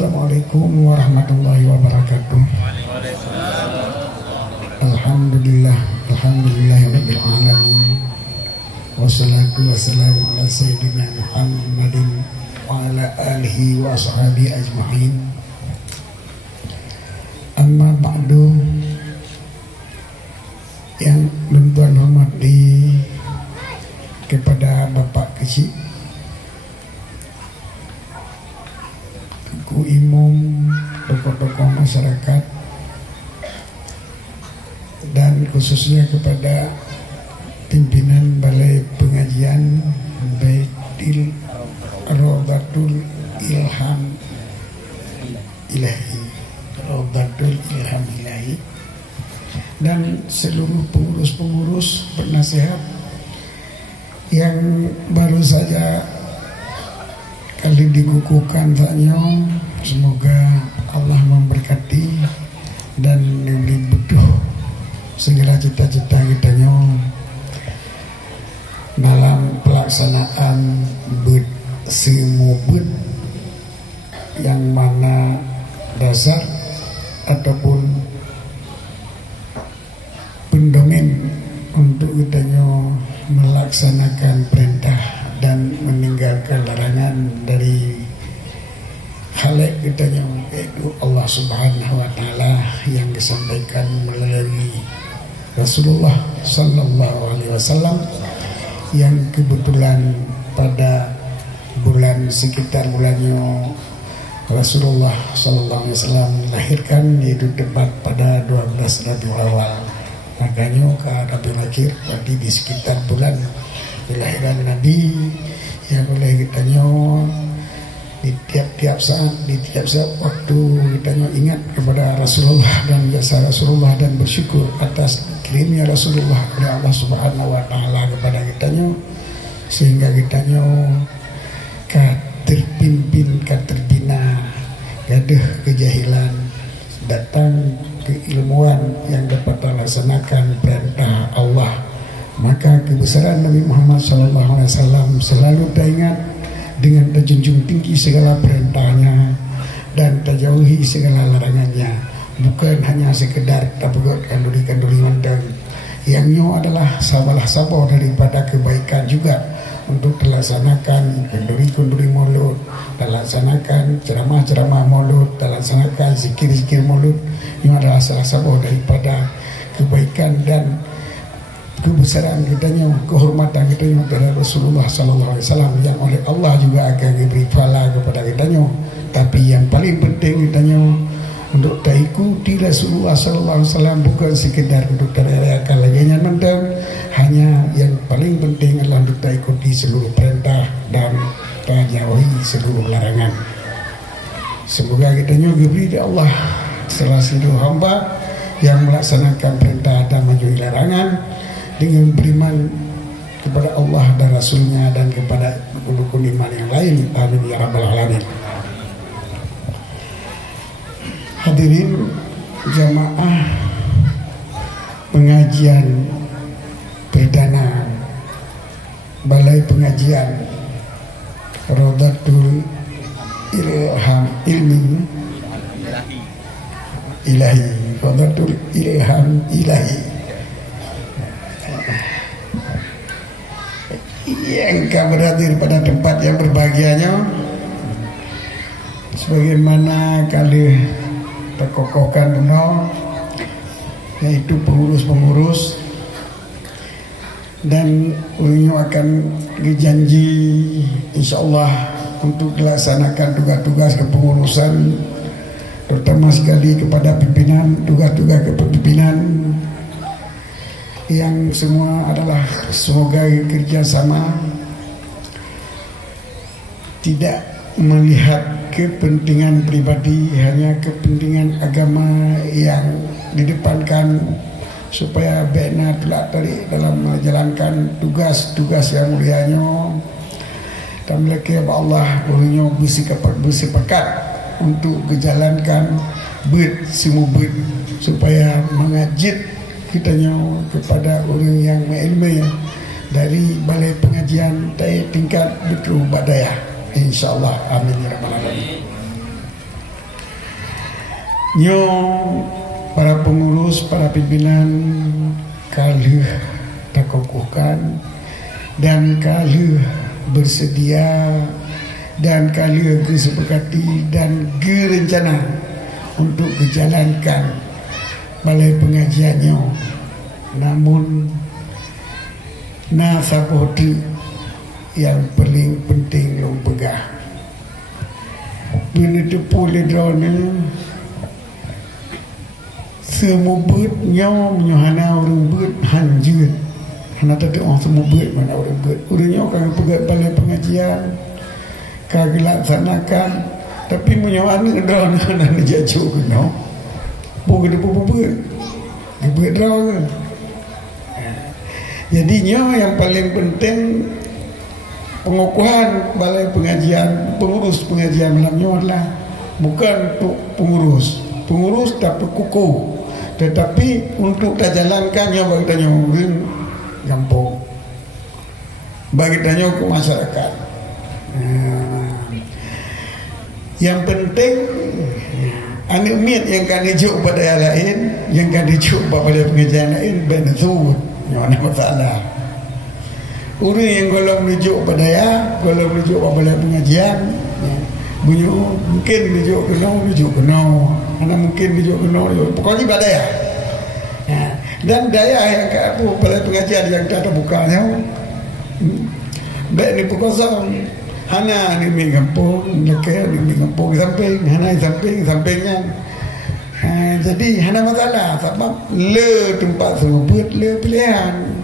Assalamualaikum warahmatullahi wabarakatuh. Alhamdulillahirabbil alamin. Wassalatu wassalamu ala sayyidina Muhammadin wa ala alihi wa ashabihi ajma'in. Amma ba'du. Yang tuan hormati kepada Bapak Kecil, Ku Imum, tokoh-tokoh masyarakat, dan khususnya kepada pimpinan Balai Pengajian Baitul Rawdatul Ilham Ilahi, Rawdatul Ilham Ilahi, dan seluruh pengurus-pengurus penasihat yang baru saja kali dikukuhkan saatnya. Semoga Allah memberkati dan memberi beduh segala cita-cita kitanya dalam pelaksanaan bud simubud yang mana dasar ataupun pendomen untuk kitanya melaksanakan perintah dan meninggalkan larangan dari hal kitanya, yaitu Allah Subhanahu wa taala yang disampaikan melalui Rasulullah sallallahu alaihi wasallam, yang kebetulan pada bulan sekitar bulannya Rasulullah sallallahu alaihi wasallam melahirkan, yaitu tepat pada 12 Rabiul Awal. Makanya ke Rabiul Akhir tadi di sekitar bulan kelahiran Nabi, yang boleh kita di tiap-tiap saat, di tiap waktu kita ingat kepada Rasulullah dan jasa Rasulullah, dan bersyukur atas kirimnya Rasulullah oleh Allah Subhanahu wa taala kepada kita, sehingga kita terpimpin, terbina, gaduh kejahilan, datang keilmuan yang dapat melaksanakan perintah Allah. Maka kebesaran Nabi Muhammad SAW selalu teringat dengan terjunjung tinggi segala perintahnya dan terjauhi segala larangannya. Bukan hanya sekedar tabugot kanduli mandang, yang adalah sabar daripada kebaikan juga, untuk dilaksanakan kanduli maulud, dilaksanakan ceramah maulud, dilaksanakan zikir maulud. Ini adalah salah satu daripada kebaikan dan kebesaran kitanya, kehormatan kitanya kepada Rasulullah sallallahu alaihi wasallam, yang oleh Allah juga akan diberi pahala kepada kitanya. Tapi yang paling penting kitanya untuk taikuti Rasulullah sallallahu alaihi wasallam, bukan sekedar untuk terayakan laginya mentang, hanya yang paling penting adalah untuk taikuti seluruh perintah dan menjauhi seluruh larangan. Semoga kitanya diberi dari Allah salah seluruh hamba yang melaksanakan perintah dan menjauhi larangan dengan beriman kepada Allah dan Rasulnya dan kepada rukun iman yang lain. Amin ya rabbal alamin. Hadirin jamaah pengajian perdana Balai Pengajian Rawdatul Ilham Ilahi, Rawdatul Ilham Ilahi, yang berhadir pada tempat yang berbahagianya, sebagaimana kali terkokohkan benar, yaitu pengurus-pengurus, dan ulunyo akan dijanji insyaallah untuk dilaksanakan tugas-tugas kepengurusan, terutama sekali kepada pimpinan, tugas-tugas kepemimpinan, yang semua adalah semoga kerjasama, tidak melihat kepentingan pribadi, hanya kepentingan agama yang didepankan, supaya benar telatari dalam menjalankan tugas-tugas yang mulianya. Dan mereka Allah bolehnya bersepakat untuk menjalankan simubud, supaya mengajit kitanya kepada orang yang berilmu dari Balai Pengajian tingkat Betul Badaya, insyaallah. Amin ya rabbal alamin. Nyo para pengurus, para pimpinan kaluh takokuhkan dan kaluh bersedia dan kaluh kesepakati dan gerencana untuk dijalankan balai pengajiannya. Namun nasaboti yang paling penting lo pegah bila tepulih drone semua buat nyom nyohana orang buat hanjut hana tadi orang semua buat mana orang buat urangnya kagak pegat balai pengajian kagak laksanakan tapi menyohana drone hana jatuh kena bukan buat buat drone. Jadinya yang paling penting pengukuhan balai pengajian, pengurus pengajian malamnya adalah bukan pengurus tapi kuku, tetapi untuk dijalankannya bagi tanya orang kampung, bagi tanya ke masyarakat. Yang penting anak mit yang kan dijuk pada yang lain, yang kan dijuk pada balai pengajian lain bentuk, ada masalah. Orang yang kalau menuju pada ya, kalau menuju pada balai pengajian, bunyi mungkin menuju kena, mana mungkin menuju kena, pokoknya pada ya. Dan daya yang ke aku balai pengajian yang tak terbukanya, baik ni kosong, hana ni mengampung, lekar ni mengampung samping, hana sampingnya. Jadi hana masalah, sebab le tempat sebut le pilihan.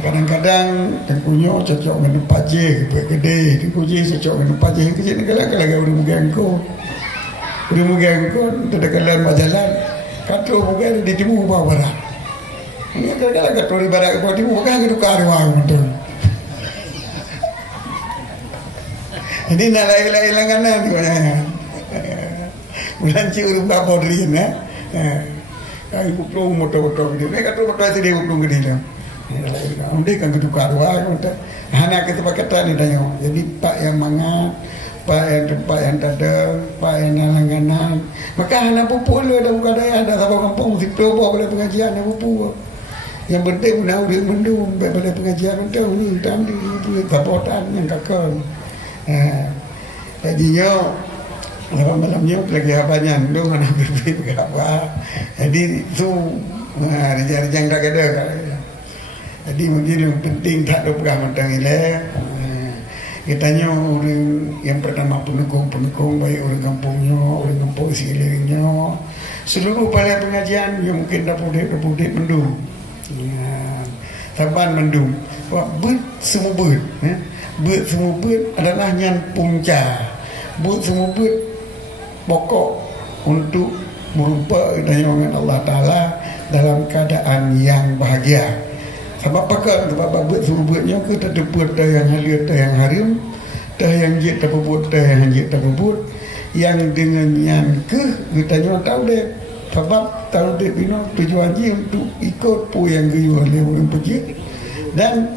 Kadang-kadang tengkunya cocok dengan tempat je gede, tengkunya cocok dengan tempat je kecil ni kalau udah mugang ko tidak kalah majalah kata mugang di timu bawa barang ini kalau kata di barang bawa timu bukan itu karwang betul. Jadi nak hilang kanan tu bulan cium kapal rin ibu pelung motor gede mereka tu motor itu dia ibu pelung gede lah. Undi kan ketukar wang, hana kita pakai tadi dah. Jadi pak yang mangat, pak yang tada, pak yang langganan. Maka hana pupuk le dah bukan daya dah sabang kampung situ bawa balai pengajian dah pupuk. Yang penting guna udah mendung balai pengajian itu ni tadi sapotan yang kakak. Jadinya malamnya lagi apanya tu mana berpikir apa. Jadi tu rejang dah ada. Jadi mungkin yang penting tak ada pegang tentang ini. Kitanya orang yang pertama pendukung baik orang kampung sekelilingnya, seluruh balai pengajian yang mungkin dapat mendung. Taban mendung. Buat semua buat semua adalah yang punca. Buat semua pokok untuk merupa dengan Allah Taala dalam keadaan yang bahagia. Sebab pakar sebab buat sebutnya ke tak buat yang halir yang harim dah yang jit tak buat yang jit tak buat yang dengan yang ke kita tahu deh sebab tahu deh bina tujuan je untuk ikut pu yang geyu oleh orang puji dan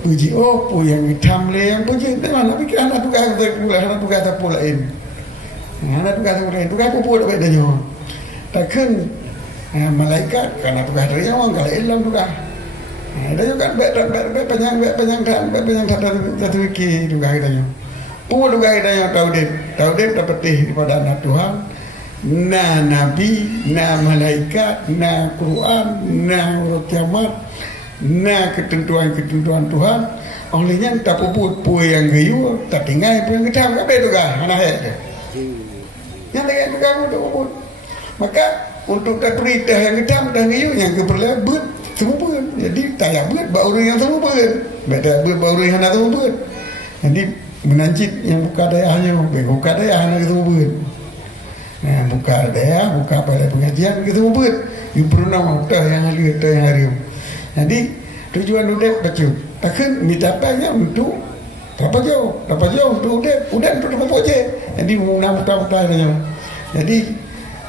puji pu yang hitam le yang puji mana fikir anak tukar tak pula lain anak tukar lain tukar pu dah bedanya takkan malaikat karena tukar dari orang kalau ilam tukar. Ada juga panjang satu wiki juga katanya. Pun juga katanya tahu dia dapat daripada anak Tuhan, na nabi, na malaikat, na Quran, na huruf kiamat, na ketentuan Tuhan. Olehnya tak puput yang gayu, tak tinggal yang kita apa itu kan? Anak itu. Yang lain juga untuk puput. Maka untuk tak berita yang kita dan gayu yang keperluan semua pun. Jadi tak yang buat baru yang semua pun. Beda buat baru yang nak semua pun. Jadi menancit yang buka dayahnya, buka dayah nak semua pun. Buka dayah, buka balai pengajian semua pun. Yang pernah tah yang halir. Jadi tujuan udah kecil. Takkan minta apa untuk dapat jauh untuk udah untuk dapat je. Jadi nak mudah saja. Jadi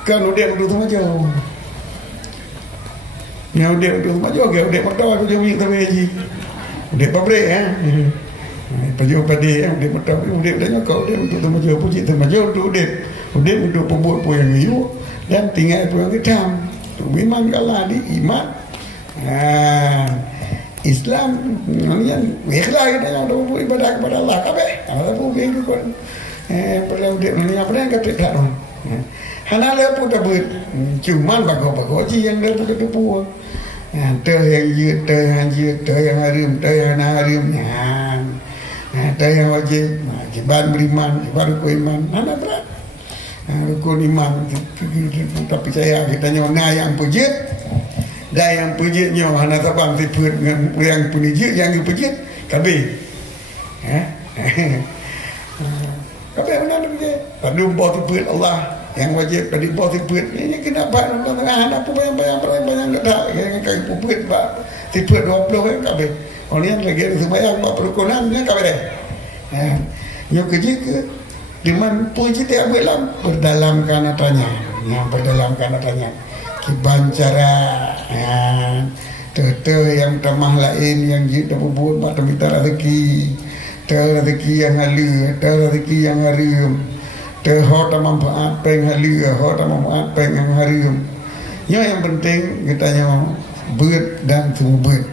kan udah untuk semua jauh. Yang dia untuk maju ke dia pertama tu dia minta gaji. Dia pabrik Paju pada dia betul dia dah kau dia untuk temaju puji temaju untuk dia untuk pembuat yang hiu dan tinggal yang ketam. Memang kalah di iman. Islam yang ikhlas kita yang beribadah kepada Allah kabeh. Apa pun begitu kan. Perlu dia ni apa yang kata tak orang. Hana le pun tak buat. Cuman bago-bago yang dia tu kepu. Teh yang ye, teh yang ye, teh yang harim, teh yang harim. Teh yang wajib, wajiban beriman, baru ku iman. Hana berat. Rukun iman tapi saya kita nyona yang pujit. Dan yang pujitnya hana tabang tiput dengan yang punijit yang pujit kabeh. Kabeh benar begitu. Tadi bawa tiput Allah yang wajib tadi bawa tiput ini kenapa hana apa bayang tak yang kai puput ba tiput 20 kabeh. Orang lagi sembahyang buat perukunan ni kabeh deh. Yo kerja ke di mana pujit dia ambil berdalam kana tanya. Yang berdalam kana tanya. Kibancara yang tamah lain yang jid dah buat mak minta rezeki yang halu, rezeki yang harum, hot manfaat peng halu, hot manfaat peng yang harum. Yang penting kita buat dan buat.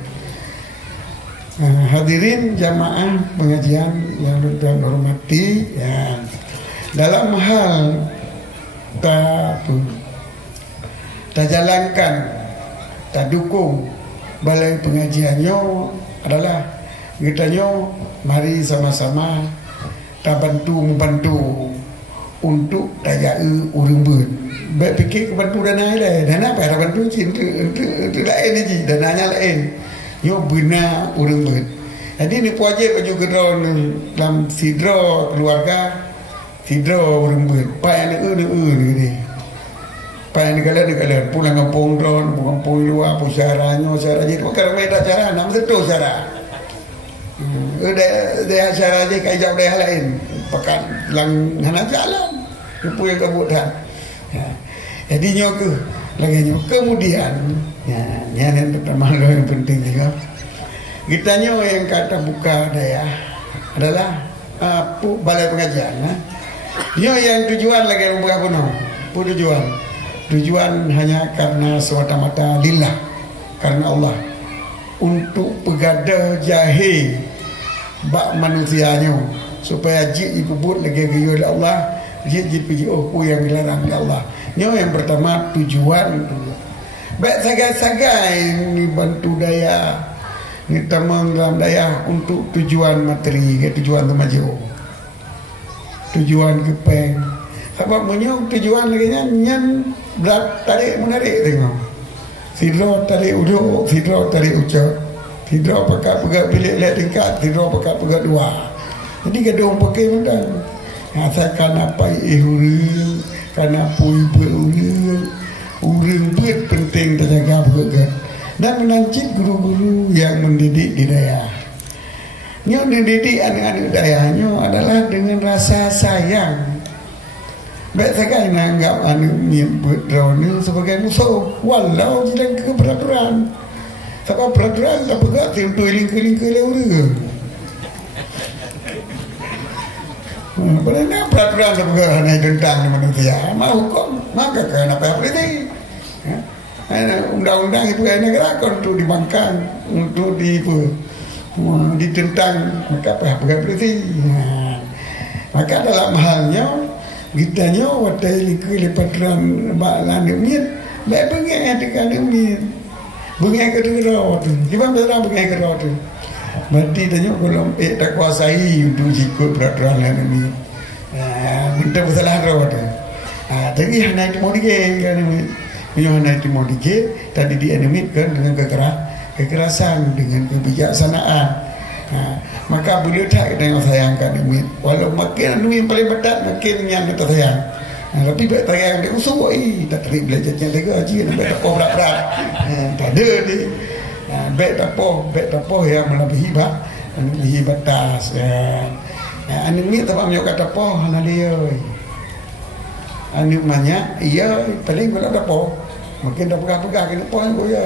Hadirin jamaah pengajian yang dihormati, dalam hal tak jalankan, tak dukung balai pengajiannya adalah kita mari sama-sama tak membantu untuk tajau urang ber. Baik fikir ke bantu dana dana apa bantu untuk lain aja dananya lain. Yo benar urang ber. Jadi ni wajib juga dalam sidro keluarga sidro urang ber. Pai ni pai negara pulang kampung luar pusaranya cara jadi bukan beda cara nak betul cara dia cara je kai jauh dia lain pekan lang hana jalan pupu yang kebutuhan jadi nyoke lagi kemudian yang pertama yang penting juga kita yang kata buka daya adalah balai pengajian yang tujuan lagi buka pun tujuan hanya karena semata-mata lillah, karena Allah, untuk pegadah jahe bak manusianya supaya jik dipubut lagi oleh Allah, jik dipiji yang dilarang oleh Allah. Yang pertama tujuan baik sagai-sagai ni bantu daya ni tamang dalam daya untuk tujuan materi, tujuan temaju, tujuan kepeng. Sebab menyong tujuan lagi nyan berat tarik menarik tengok. Sidro tarik uduk, sidro tarik ucap, sidro pakai pegat bilik lihat tingkat, sidro pakai pegat dua. Jadi gaduh pakai mudah. Asalkan apa ihuri, karena pui urang buat penting terjaga pegat dan menancit guru-guru yang mendidik di daerah. Yang mendidik anak-anak daerahnya adalah dengan rasa sayang. Baik saya nanggap menyebut drone sebagai musuh walau tidak ke peraturan. Sebab peraturan tak pegat untuk lingkar-lingkar lewat. Kerana peraturan tak pegat hanya tentang manusia. Mau hukum maka kenapa berhenti? Undang-undang itu negara untuk dibangkang, untuk ditentang maka apa pegat berhenti. Maka dalam halnya kita nyawa watai liku lepatran balan dunia, baik bengai ada dunia, bengai kedua tu, kita berada bengai kedua tu, mati tanya kalau tak kuasai untuk ikut peraturan dunia, minta bersalah rawat tu, jadi hanya itu modike kan ini, hanya itu modike, tadi di enemy kan dengan kekerasan, dengan kebijaksanaan. Maka boleh tak kita yang sayangkan duit. Walau makin duit paling berat, makin yang kita sayang. Tapi baik sayang dia usuk tak terik belajarnya dia gaji nak baik tapoh berat-berat. Tak ada dia. Baik tapoh yang melebihi batas. Anu ni tak mau kata tapoh hana dia. Anu nanya, iya paling kalau tapoh. Mungkin dah pegang-pegang kena tapoh ya.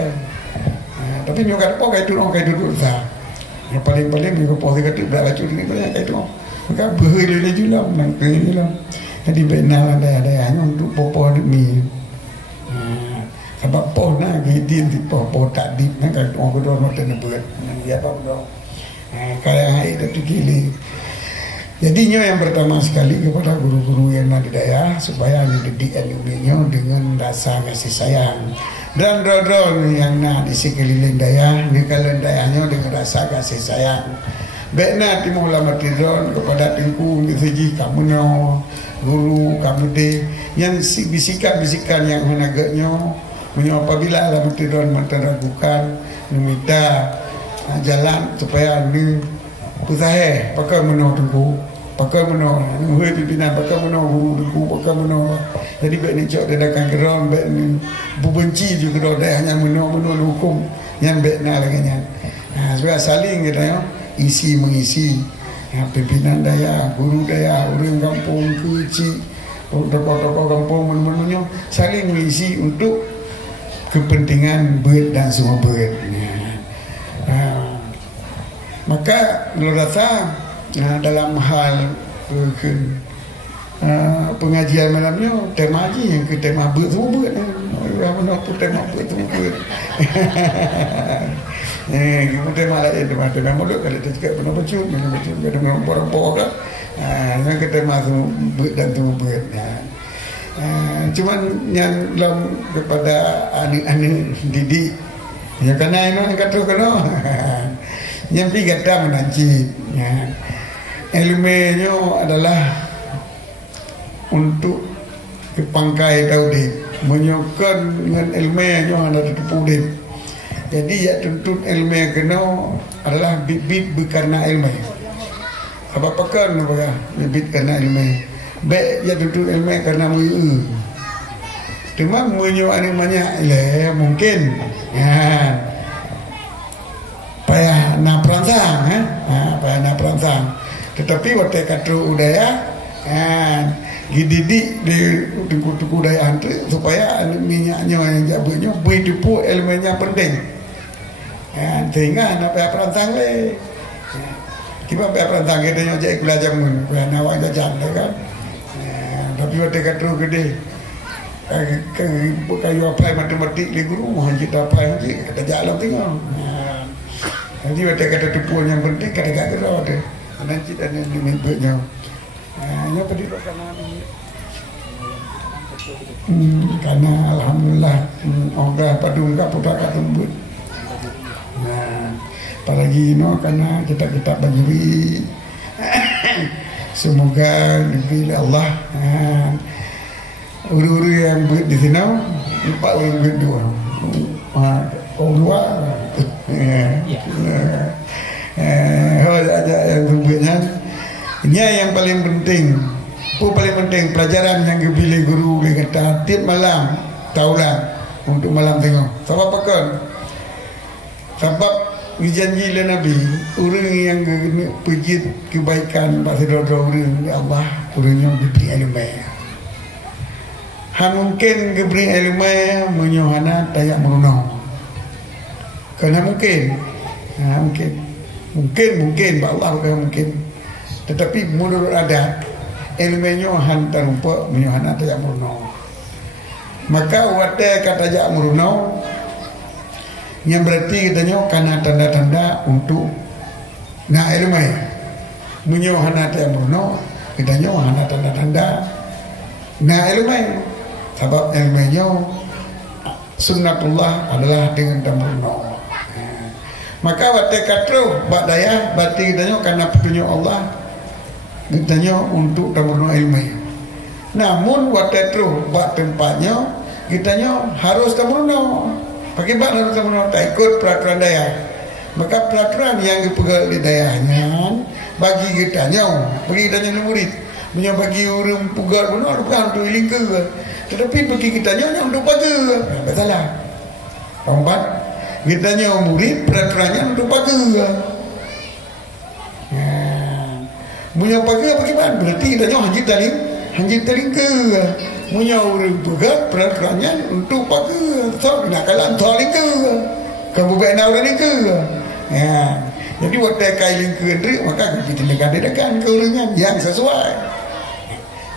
Tapi nyokat tapoh kai turun kai duduk sah. Yang paling-paling dia pos kata dak baca ni banyak itu. Maka berhili dia julam nang kini lah. Jadi benar ada hanya untuk popo mi. Sebab pos nak gidin di pos tak dip nak orang kedua nak kena buat. Ya apa dah. Kayak hari itu gili. Jadinya yang pertama sekali kepada guru-guru yang ada daya supaya dididik ilmunya dengan rasa kasih sayang. Dan rodon yang nak di sekeliling daya, di kalian dayanya dengan rasa kasih sayang. Baiklah timur lama tidron kepada tengku ni segi kamu no guru kamu deh yang bisikan-bisikan yang menagaknya punya apabila lama tidron menteragukan meminta jalan supaya ni pusai pakai menau tengku pakai menau hui pimpinan pakai menau guru tengku pakai menau jadi baik ni cok dia akan geram baik ni berbenci juga dia hanya menau hukum yang baik nak lagi nya supaya saling kita yo isi mengisi pimpinan daya, guru daya, orang kampung kecil, tokoh-tokoh kampung menunya saling mengisi untuk kepentingan buat dan semua buat. Maka menurut rasa dalam hal pengajian malamnya tema haji yang ke tema buat semua buat. Mana pun tema buat semua buat. Kita malah tema mulut kalau kita cakap benar betul dengan orang-orang kan. Yang kita masuk buat dan tu buat. Cuman yang dalam kepada anak-anak didik, yang kena ini kata kena, yang pergi kata menanci. Ilmunya adalah untuk kepangkai tahu dia, menyokong dengan ilmunya ada tipu dia. Jadi ya tuntut ilmu yang kena adalah bibit berkarena ilmu. Apa pakan apa bibit karena ilmu. Baik ya tuntut ilmu karena mu. Cuma munyo ani banyak ya mungkin. Ya. Payah nak perangsang payah nak perangsang. Tetapi waktu kata udaya dididik di tuku daya antri supaya minyaknya yang jabutnya berhidup ilmunya penting. Sehingga nak payah perangsang le. Kita payah perangsang kita yang jadi belajar mun, payah nawak jajan kan. Tapi waktu kata gede, kayu apa matematik di guru, mohon kita apa yang kita jalan tengok. Jadi waktu kata tipuan yang penting kata gak gerak deh. Nanti dan yang dimimpinya. Yang pendidikan kami. Karena alhamdulillah orang padung ka putra katembut. Apalagi karena kita bagi semoga diberi Allah uru-uru yang buat di sini 4 orang buat 2 orang luar ada yang buatnya ini yang paling penting pelajaran yang dipilih guru dia kata tiap malam taulan untuk malam tengok sebab apa kan sebab dijanji oleh Nabi orang yang pejit kebaikan bahasa doa orang Allah orang yang diberi ilmu mungkin diberi ilmu menyohana tayak meruno kerana mungkin Allah bukan mungkin tetapi menurut adat ilmunya hantar rupa menyohana tayak meruno maka wadah kata tayak meruno yang berarti katanya karena tanda-tanda untuk nak ilmu menyohana tayak meruno katanya hana tanda-tanda nak ilmu sebab ilmunya sunnatullah adalah dengan tamuno. Maka waktu katro bak daya berarti katanya karena petunjuk Allah katanya untuk tamuno ilmu. Namun waktu itu bak tempatnya katanya harus tamuno. Pakai bak harus tamuno tak ikut peraturan daya. Maka peraturan yang dipegang di dayanya bagi kitanya murid punya bagi orang pugar pun bukan untuk ilingka tetapi bagi kitanya untuk pagar tak salah keempat kitanya murid peraturannya untuk pagar punya pagar bagaimana berarti kitanya hanjit talingka punya orang pugar peraturannya untuk pagar so nak kalah untuk lingka kamu baik nak orang lingka Jadi waktu kailing kendri maka kita dekat-dekat ke uringan yang sesuai.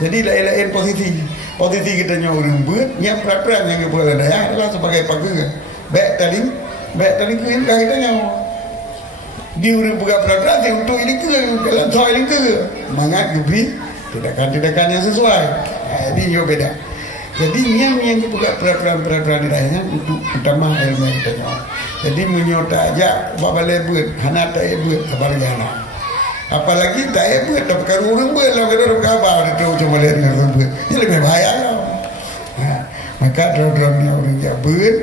Jadi lain-lain posisi kita nyuruh buat yang peraturan yang kita boleh daya adalah sebagai pagar. Baik tadi kita nyawa di uring buka peraturan untuk ini ke dalam soal ini ke mangat gebri tindakan yang sesuai. Ini juga beda. Jadi yang buka peraturan dayanya untuk utama ilmu kita nyawa. Jadi menyota aja bapak buat hana tak buat kabar jana. Apalagi tak buat tapi kalau orang buat lah kalau kabar itu cuma lihat orang buat ini lebih bahaya lah. Maka drone-nya orang yang buat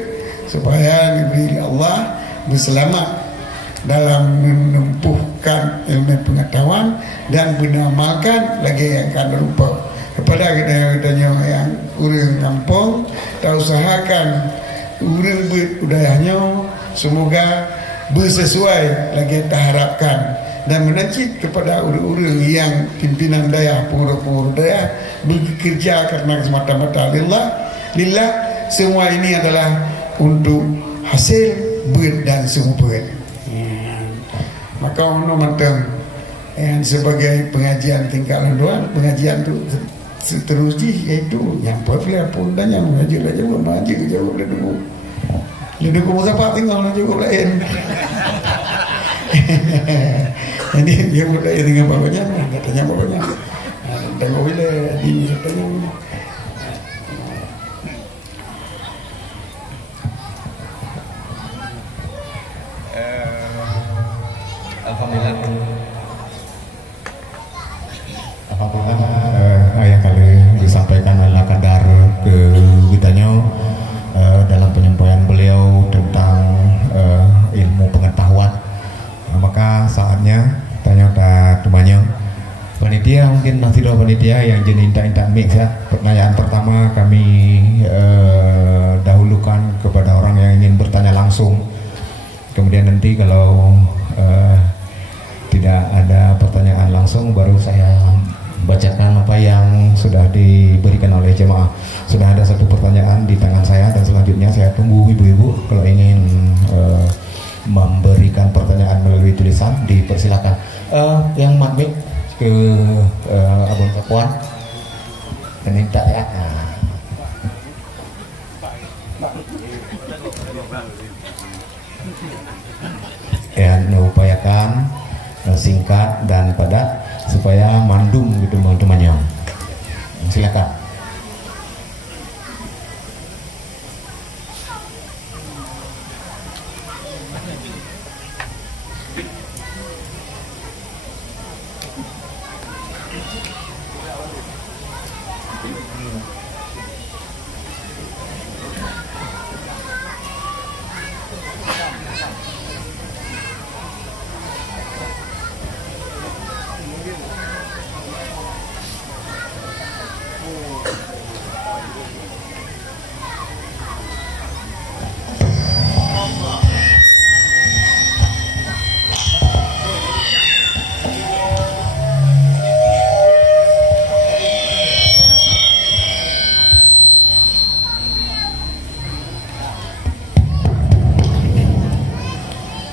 supaya diberi Allah berselamat dalam menempuhkan ilmu pengetahuan dan beramalkan lagi yang akan berupa kepada kita yang urang kampung tak usahakan urang budayanya semoga bersesuai lagi kita harapkan dan menancit kepada urang-urang yang pimpinan daya pengurus-pengurus daya bekerja karena semata-mata lillah semua ini adalah untuk hasil buat dan sumber. Maka ono matang yang sebagai pengajian tingkat landuan pengajian tu seterusnya yaitu yang popular pun dan yang mengaji lah jauh mengaji ke jauh le duku musafah tinggal lah jauh lain. Jadi dia buat dengan bapaknya katanya bapaknya tengok bila di katanya Alhamdulillah ayah kali disampaikan adalah kadar ke kitanya dalam penyampaian beliau tentang ilmu pengetahuan. Maka saatnya tanya temannya panitia, mungkin masih dua panitia yang jenis intak mix ya. Pertanyaan pertama kami dahulukan kepada orang yang ingin bertanya langsung. Kemudian nanti kalau tidak ada pertanyaan langsung baru saya bacakan apa yang sudah diberikan oleh jemaah. Sudah ada satu pertanyaan di tangan saya dan selanjutnya saya tunggu ibu-ibu kalau ingin memberikan pertanyaan melalui tulisan dipersilakan. Yang makmik ke Abang Kapuan dan minta ya. Ya, upayakan singkat dan padat supaya mandum gitu teman-temannya. Silakan.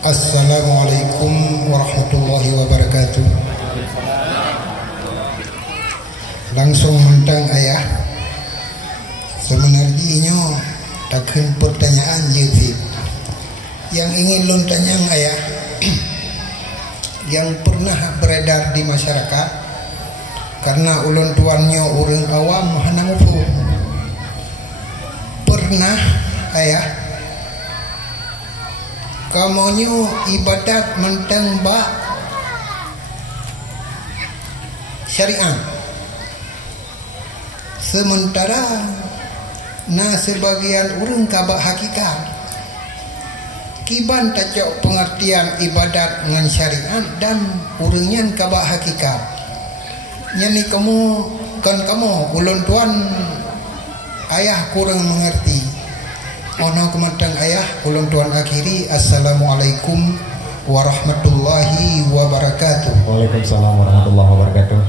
Assalamualaikum warahmatullahi wabarakatuh. Langsung mentang ayah sebenarnya takkan pertanyaan Yufid yang ingin lun tanya ayah yang pernah beredar di masyarakat karena ulun tuannya orang awam hanangufu pernah ayah kamunya ibadat mentang bak syariah sementara sebagian orang kabak hakikat kiban tajak pengertian ibadat dengan syariat dan orangnya kabak hakikat nyani kamu ulun tuan ayah kurang mengerti. Ono kematang ayah ulun tuan akhiri. Assalamualaikum warahmatullahi wabarakatuh. Waalaikumsalam warahmatullahi wabarakatuh.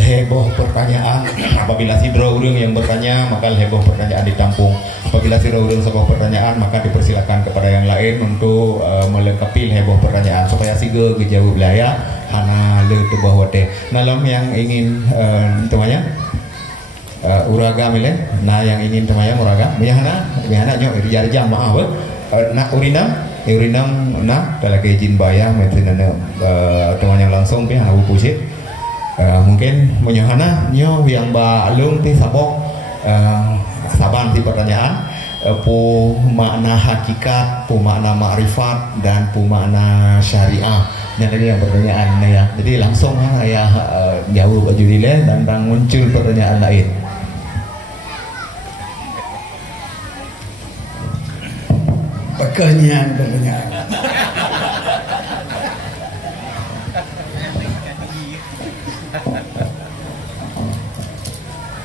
heboh pertanyaan. Apabila sidro urang yang bertanya, maka heboh pertanyaan ditampung. Apabila sidro urang sebuah pertanyaan, maka dipersilakan kepada yang lain untuk melengkapi heboh pertanyaan supaya siga gejawab laya hana le tu bahwa teh. Nalam yang ingin temannya uraga mile, nah yang ingin temannya uraga, mihana nyo jam maaf nak urinam nah talaga izin bayar metrinana teman yang langsung pi habu pusit mungkin menyohana nyo yang ba alung ti sabok saban ti pertanyaan pu makna hakikat, pu makna ma'rifat dan pu makna syariah. Ini yang pertanyaan ya. Jadi langsung ya jawab ajurile dan muncul pertanyaan lain. Pertanyaan.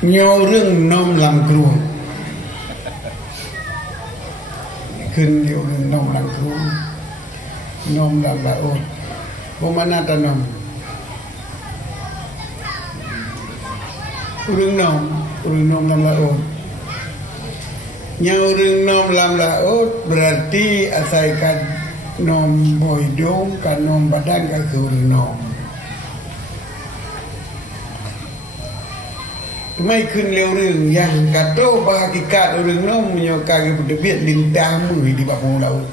Nyoreng nom lam kruang. Kun nyoreng nom lam kruang. Nom lam laut. Pemana tanam. Ureng nom lam laut. Nyoreng nom lam laut berarti asaikan nom boydong kan nom badan ka ureng nom. Mai khun leo rừng yang kato bahagikat urang nom nyo kage berdebit lintang mu di bawah laut.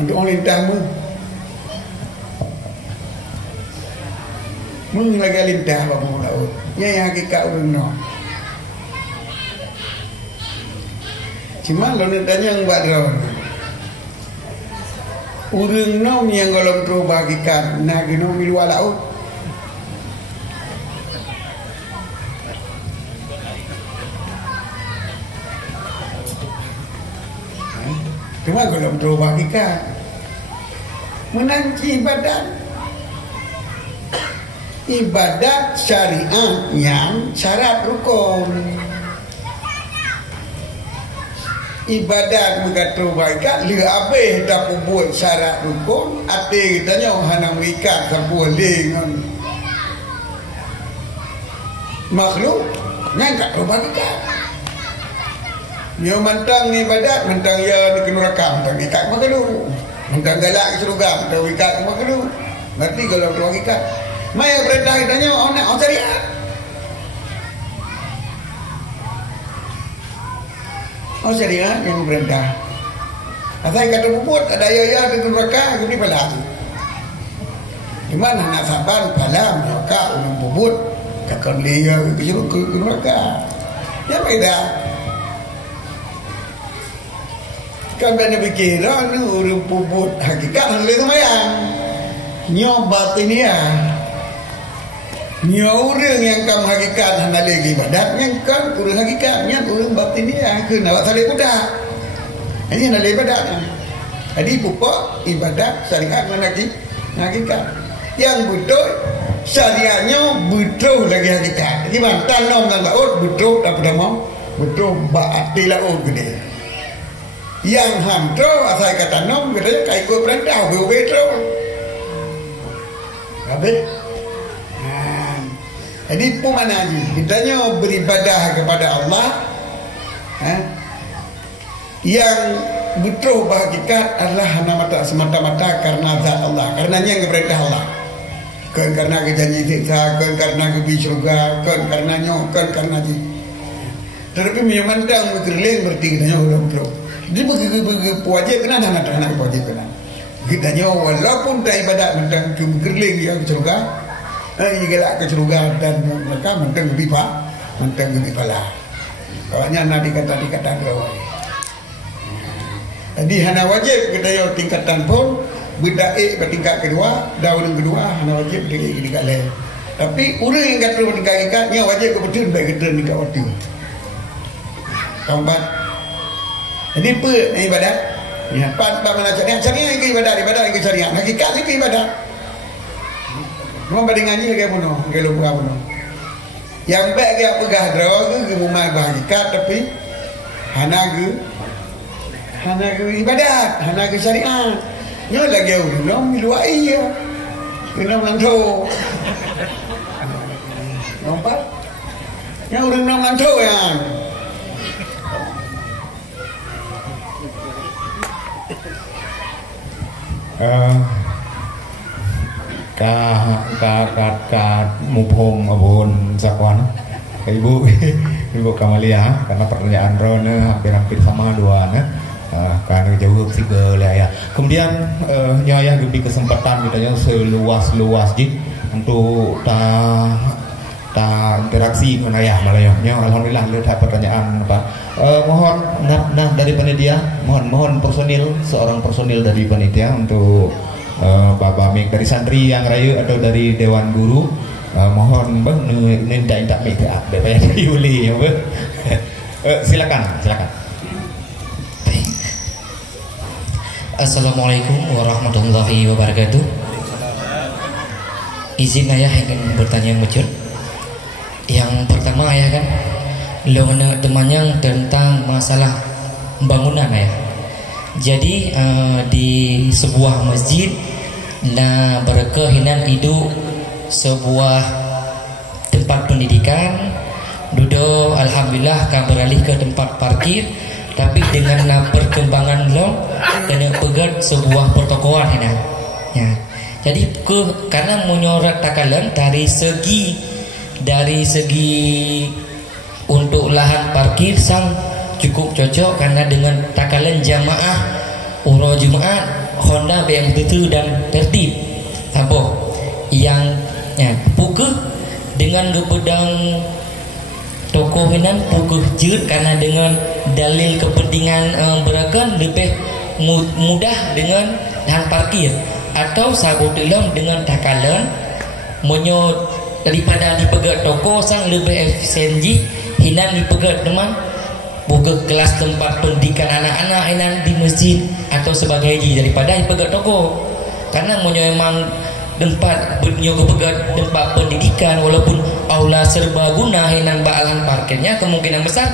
Untuk orang lintang mu lagi lintang bawah laut. Yang hakikat urang nom. Cuma lo nak tanya buat drone. Urang nom yang golong tro bagikan nak nom di luar laut. Cuma golong tro bagikan menanci ibadat syariah yang syarat rukun. Ibadat berkata baikat le abe tak buat syarat rukun ate tanya hana wikat sampai dengan makhluk ngangkat baikat yo mantang ibadat mantang ya di neraka mantang ikat makhluk mantang galak ke surga mantang wikat makhluk berarti kalau baikat mai perintah tanya orang syariat. Oh syariat yang perintah. Asal kata bubut ada ya di neraka gini balas. Di mana nak sabar balam neraka ulun bubut kakak dia ke neraka. Ya beda. Kan benda pikiran ulun bubut hakikat oleh semayang. Nyo batiniah. Nyo urang yang kam hakikat hana lagi ibadat yang kan urang hakikatnya urang batiniah ke nak saleh budak. Ini hana ibadat. Jadi pokok ibadat syariat mana lagi hakikat. Yang betul syariatnya betul lagi hakikat. Jadi mantan nom dan laut betul dapat mau betul baati laut gede. Yang hamtro asal kata nom gede kai go berantau go betul. Habis jadi pemana aja kitanya beribadah kepada Allah yang betul bahagikat adalah hanya semata-mata karena zat Allah, karenanya keperintah Allah, kan karena kejanji siksa, kan karena kebi surga, kan karena nyokan karena ji. Tetapi memandang berkeliling berarti kitanya udah betul. Jadi bagi wajib kena anak-anak wajib kena. Kitanya walaupun tak ibadat mentang berkeliling yang surga. Ini gelak ke surga dan mereka mentang lebih pala. Kawannya nak dikata gawai. Jadi hana wajib kita yo tingkatan pun bedaik ke tingkat kedua, daun kedua hana wajib tingkat lain. Tapi orang yang kata tingkat wajib ke betul baik kita tingkat waktu. Kawan. Jadi apa ibadat? Ya, pan mana cari ibadat yang syariat. Hakikat itu ibadat. Mau banding ngaji lagi puno, kalau buka puno. Yang baik dia pegah draw ke rumah bahagikat tapi hana ke ibadat, hana ke syariat. Nya lagi urang miluai ya. Kena mantu. Nampak? Nya urang mantu ya. Ka mubhom abun sakwan ibu ibu Kamalia karena pertanyaan Rona hampir sama dua karena jauh sih ke ya. Kemudian nyaya lebih kesempatan ditanya seluas jik untuk ta interaksi dengan ayah malayanya. Alhamdulillah lihat pertanyaan Pak. Mohon dari panitia, mohon seorang personil dari panitia untuk Bapak Mik dari santri yang rayu atau dari dewan guru, mohon bang nindak mik Bapak Yuli ya bang. Silakan. Baik. Assalamualaikum warahmatullahi wabarakatuh. Izin ayah ingin bertanya yang bocor. Yang pertama ayah kan lona temannya tentang masalah bangunan ayah. Jadi di sebuah masjid berkehinan itu sebuah tempat pendidikan duduk alhamdulillah kan beralih ke tempat parkir, tapi dengan perkembangan lo kena pegat sebuah pertokoan ya. Jadi karena menyorot takalan dari segi untuk lahan parkir sang cukup cocok karena dengan takalan jamaah umroh Jumat Honda BMW dan tertib taboh yang pukul dengan gepedang toko hinan pukul jut karena dengan dalil kepentingan berakan lebih mudah dengan lahan parkir atau sabut dalam dengan takalan menyot daripada dipegat toko sang lebih efisien hinan dipegat teman buka kelas tempat pendidikan anak-anak inan di masjid atau sebagai daripada dipegat toko karena memang tempat pegat tempat pendidikan walaupun aula serbaguna inan baalan parkirnya kemungkinan besar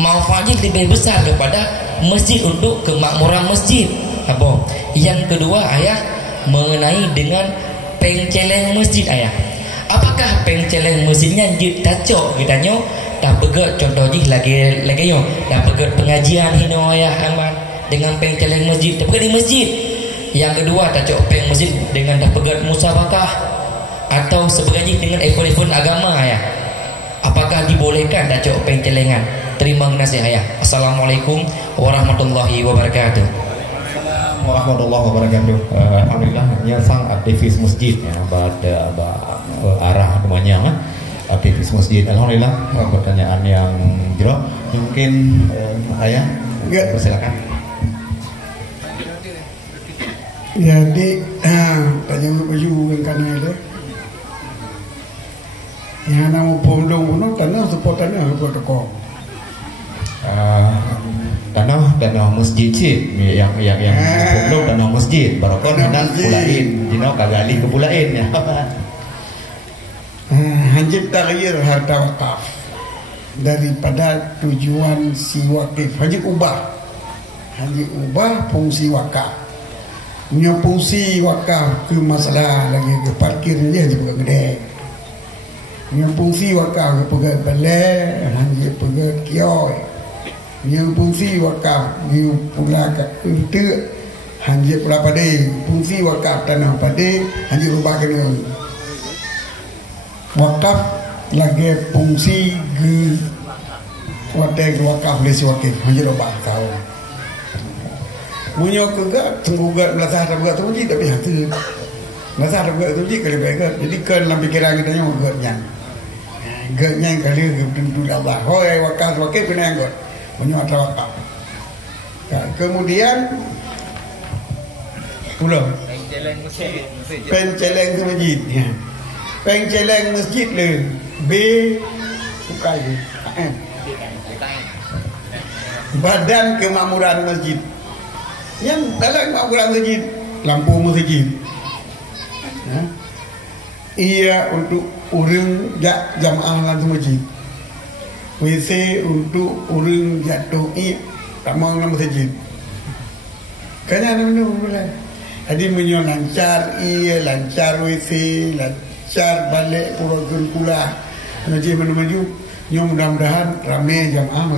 manfaatnya lebih besar daripada masjid untuk kemakmuran masjid. Apa? Yang kedua ayah mengenai dengan pengceleng masjid ayah. Apakah pengceleng masjidnya cocok kita nyo dah pegat contoh lagi yo dah pegat pengajian hino ayah aman dengan pengceleng masjid dah pegat di masjid. Yang kedua dah cocok peng masjid dengan dah pegat musabakah atau sebagai dengan event agama ayah. Apakah dibolehkan dah cocok pengcelengan? Terima kasih ayah. Assalamualaikum warahmatullahi wabarakatuh. Warahmatullahi wabarakatuh. Alhamdulillah ya sang aktivis masjid ya pada arah namanya aktivis masjid. Alhamdulillah pertanyaan yang jero mungkin ayah silakan. Jadi tanya baju yang kanan itu yang nama pondong pun tanah support tanah buat toko tanah masjid yang pondong tanah masjid barokah dan pulain jino kagali ke pulain ya. Hanjib taghyir harta wakaf daripada tujuan si wakif hanjib ubah fungsi wakaf punya fungsi wakaf ke masalah lagi ke parkir dia juga gede punya fungsi wakaf ke pegat balai hanjib pegat kioi punya fungsi wakaf di pula untuk hanjib pula pade fungsi wakaf tanah pade hanjib ubah kena wakaf lagi fungsi ke wadai wakaf lesi wakif hanjib ubah tahu punya kegat tenggugat belasah tergugat tu tapi hati belasah tergugat tu kali baik jadi kan dalam pikiran kita yang gatnya kali tentu Allah hoi wakaf kena yang gat punya wakaf kemudian pula penceleng masjid ya penceleng masjid le B bukan Badan Kemakmuran Masjid yang dalam kemakmuran masjid lampu masjid ya. Ia untuk orang jamaah dalam masjid WC untuk orang jatuh tak mau dalam masjid kanya mana Jadi menyo lancar iya, lancar WC, lancar balik pura pula. Masjid maju, nyo mudah-mudahan ramai jamaah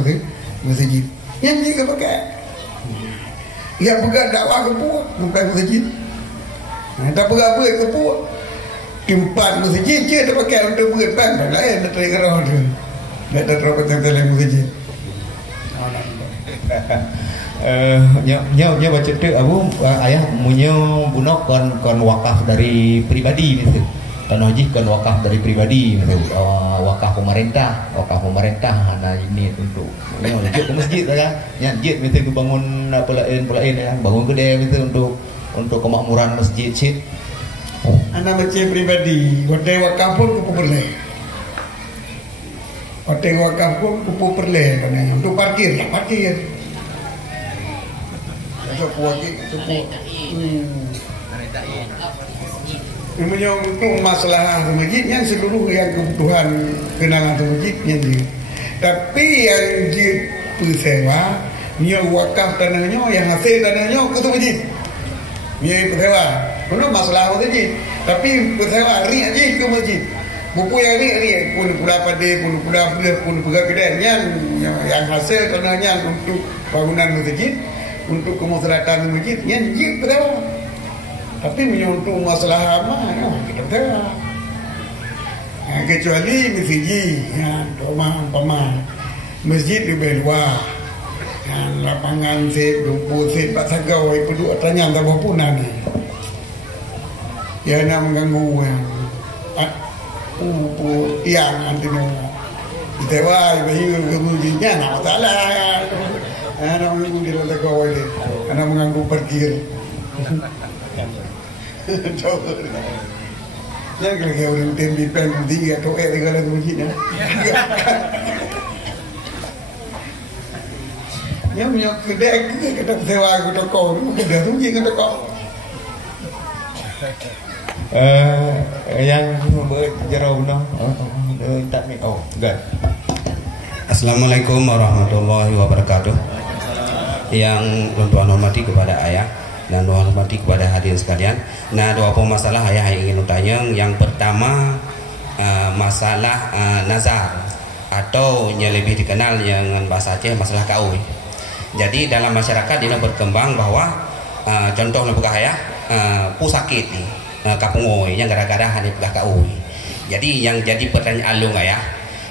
masjid. Yang juga pakai. Yang pegang dakwah ke puak, bukan masjid. Tak pegang apa ke puak. Tempat masjid je dia pakai untuk berbang. Tak lain nak tarik kerah tu. Tak ada terapa tentang masjid. Nya baca tu abu ayah munyo bunok kon wakaf dari pribadi gitu. Tanah haji kon wakaf dari pribadi gitu. Wakaf pemerintah hana ini untuk lanjut ke masjid ya. Masjid gitu bangun pelain ya, bangun gede gitu untuk kemakmuran masjid cip. Anak macam pribadi, hotel wakaf pun kupu perleh. Hotel wakaf pun kupu perleh katanya untuk parkir lah parkir. Namanya untuk masalah masjid yang seluruh yang kebutuhan kenalan masjid yang dia. Tapi yang dia persewa, dia wakaf tanahnya, yang hasil tanahnya ke masjid. Dia persewa, belum masalah masjid. Tapi persewa ri aja ke masjid. Buku yang ri pun pula pada pun pegawai kedai yang hasil tanahnya untuk bangunan masjid. Untuk kemaslahatan masjid yang jip berapa. Tapi untuk masalah apa kita berapa. Kecuali masjid yang umpama masjid lebih luar. Yang lapangan set 20 set 4 sagau itu tanya tak berapa ni. Ya nak mengganggu yang tiang antino. Dewa ibu kemudiannya nak masalah. Anak mengganggu di lantai kawal ini. Anak mengganggu parkir. Coba. Jangan kalau orang tembi pen tinggi atau segala tu macam ni. Yang punya kedai kita sewa aku toko, kedai tu je kita toko. Yang berjarau no, tak ni enggak. Assalamualaikum warahmatullahi wabarakatuh. Yang tuan hormati kepada ayah dan tuan hormati kepada hadirin sekalian. Nah, dua masalah ayah yang ingin tanya. Yang pertama masalah nazar atau yang lebih dikenal dengan bahasa Aceh masalah kaui. Jadi dalam masyarakat ini berkembang bahwa contoh lebih ayah pusakit ni kapungoi yang gara-gara hanya pegah kaui. Jadi yang jadi pertanyaan lu ayah,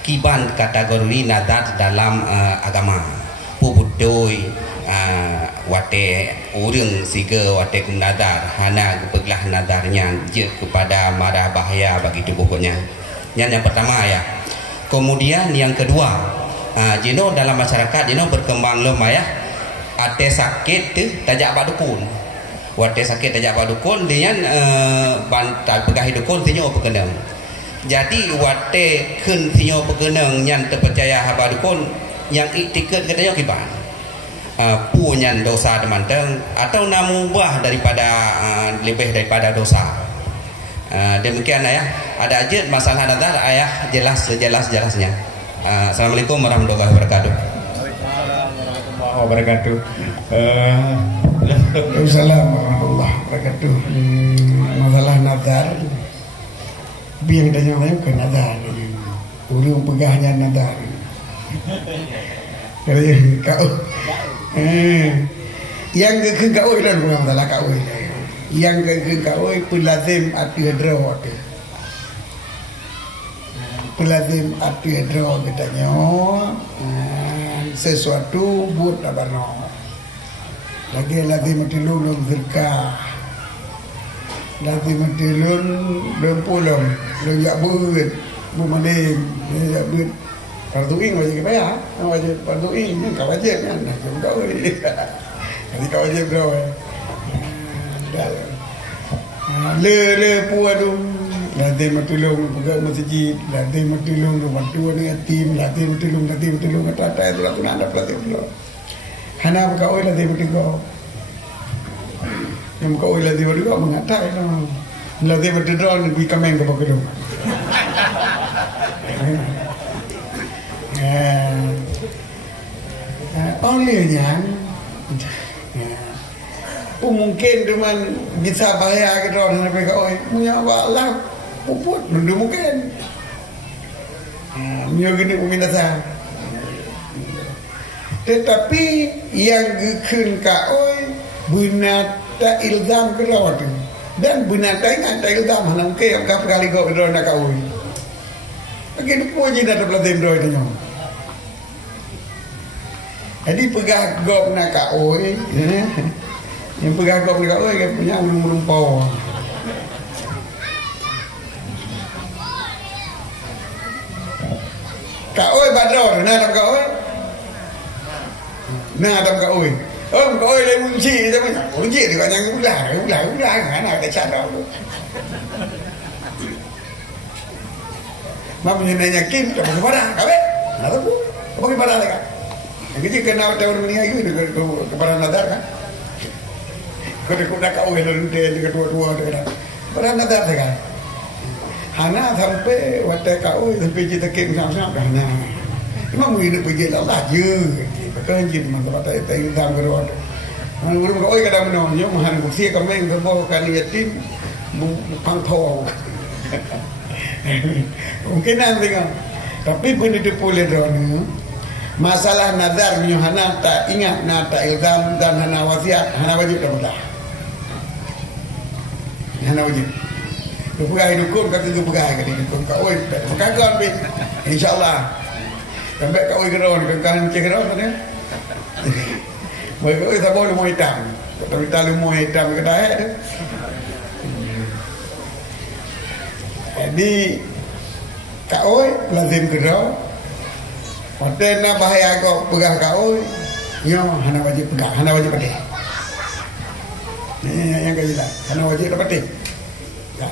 kiban kategori nazar dalam agama pubudoi wate urang siga wate kum nazar hana peglah nazarnya je kepada mara bahaya bagi tubuhnya. Yang pertama ya. Kemudian yang kedua, jino dalam masyarakat jino berkembang lumayan ate sakit tu tajak pak dukun. Wate sakit tajak pak dukun dengan bantai pegah dukun tinyo pekenang. Jadi wate keun tinyo pekenang yang terpercaya haba dukun yang iktikad katanya kiban. Punya dosa demanteng atau namubah daripada lebih daripada dosa. Demikian ayah. Ada aja masalah nazar ayah jelas sejelas-jelasnya. Assalamualaikum warahmatullahi wabarakatuh. Waalaikumsalam warahmatullahi wabarakatuh. Masalah nazar biang tanya lain ke nazar. Urang pegahnya nazar. Kau yang ke kau dan bukan masalah kau. Yang ke kau pelazim arti draw ke. Pelazim arti draw katanya sesuatu buat abano. Lagi lazim tilulun zikah. Lazim tilun berpulang, lejak buat, bumadim, lejak buat. Parduin wajib bayar, wajib parduin kan kau wajib kan, kau ni, jadi kau wajib kau. Le puadu, nanti matulung pegang masjid, nanti matulung bantuan dengan tim, nanti matulung kata itu lah tu nak dapat itu. Hana kau nanti matulung, yang kau nanti matulung mengatai itu, nanti matulung lebih kameng kau pakai dong. Olehnya pun mungkin cuma bisa bayar ke orang sampai kau punya Allah puput belum mungkin punya gini mungkin dasar. Tetapi yang gekun kau benar tak ilzam ke lawan dan benar tak ingat tak ilzam mana mungkin yang kali kau ke nak kau begini pun je dah terpelatin doa itu. Jadi pegang gop nak kau yang pegang gop nak kau yang punya ulung-ulung power. Kau bador nak tak kau nah tak kau kau le munci je punya munci dia banyak ulah kan ada cara tu. Mak punya yakin tak berapa kau nak tu apa ke pada lagi. Jadi kena tahun meninggal itu kepada nadar kan. Kuda kau lalu dia kedua-dua dia. Pada nadar kan. Hana sampai waktu kau sampai kita kem sama-sama hana. Memang hidup pergi Allah je. Bukan je memang kata itu dalam berdoa. Orang kau kadang menanya mahan kursi kami yang terbawa kan yatim pangthau. Mungkin nanti kan. Tapi pun itu boleh doa. Masalah nazar hana tak ingat nak tak ilzam dan hana wasiat hana wajib tak mudah. Hana wajib. Pegang dukun kata tu pegang kata dukun kau pegang kau ambil insyaallah. Sampai kau geron kan cekron tadi. Mereka tak boleh mau hitam. Tapi tak mau hitam ke dah tu. Jadi kau lazim geron. Hotel nak bahaya kau pegang kau, yo hana wajib pegang, hana wajib petik. Ini yang kedua, hana wajib petik. Ya.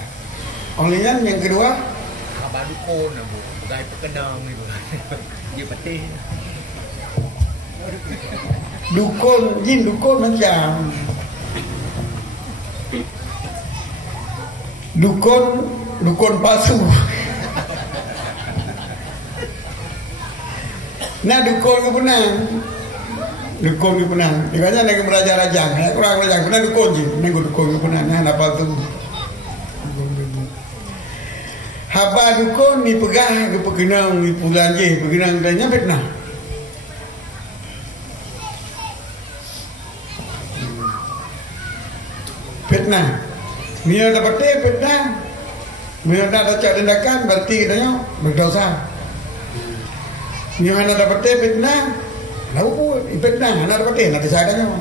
Onlinyan yang kedua, abang dukun abu, pegang pekenang ni dia petik. Jin dukun macam dukun palsu. Nah dukun ke penang, di mana lagi meraja-raja, kurang raja, kena dukun je, nengok dukun ke penang, nah apa tu? Haba dukun ni pegang ke pegenang, ni pulang je, pegenang dan nyampe nah. Fitnah, dia dapat fitnah, dia dah cak tindakan, berarti katanya berdosa. Yang anda dapat fitnah, lalu pun fitnah anda dapat nanti saya tanya.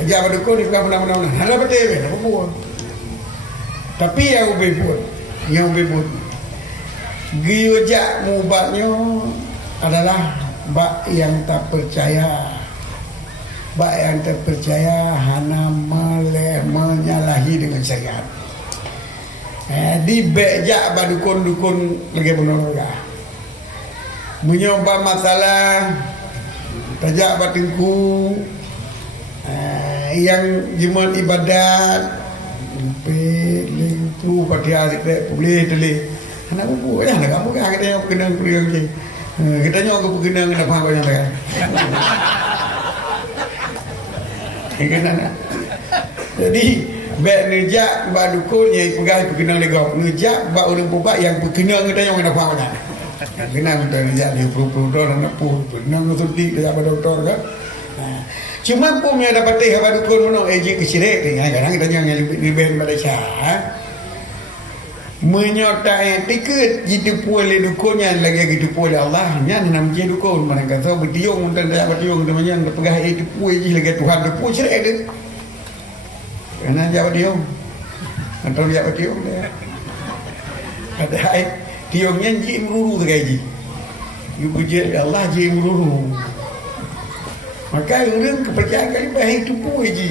Kerja berdukun itu kan benar-benar anda dapat lalu pun. Tapi yang bebut, giojak mubatnya adalah bak yang tak percaya, hana menyalahi dengan syariat. Di bejak badukun-dukun lagi benar-benar menyoba masalah tajak batinku yang jimat ibadat itu pada hari boleh boleh anak buku ya anak kamu kan kita yang kenang kuriang je kita nyok ke kenang nak faham banyak kan jadi baik nejak ba dukun yang pegang kenang legok nejak ba orang pupak yang kenang kita yang nak faham banyak kenang kita nejak dia pro-pro nak pu kenang tu dia pada doktor kan cuma pun yang dapat teh ba dukun mono eji kecirik kadang-kadang kita yang lebih Malaysia menyertai tiket jitu oleh dukunnya lagi gitu oleh Allah nya nam je dukun mana kata bertiung dan dah bertiung namanya pegang itu puji lagi Tuhan tu puji ada karena jawab tiung atau jawab tiung dia ada tiungnya ji meruru tu gaji you puji Allah ji meruru maka orang kepercayaan kali baik itu puji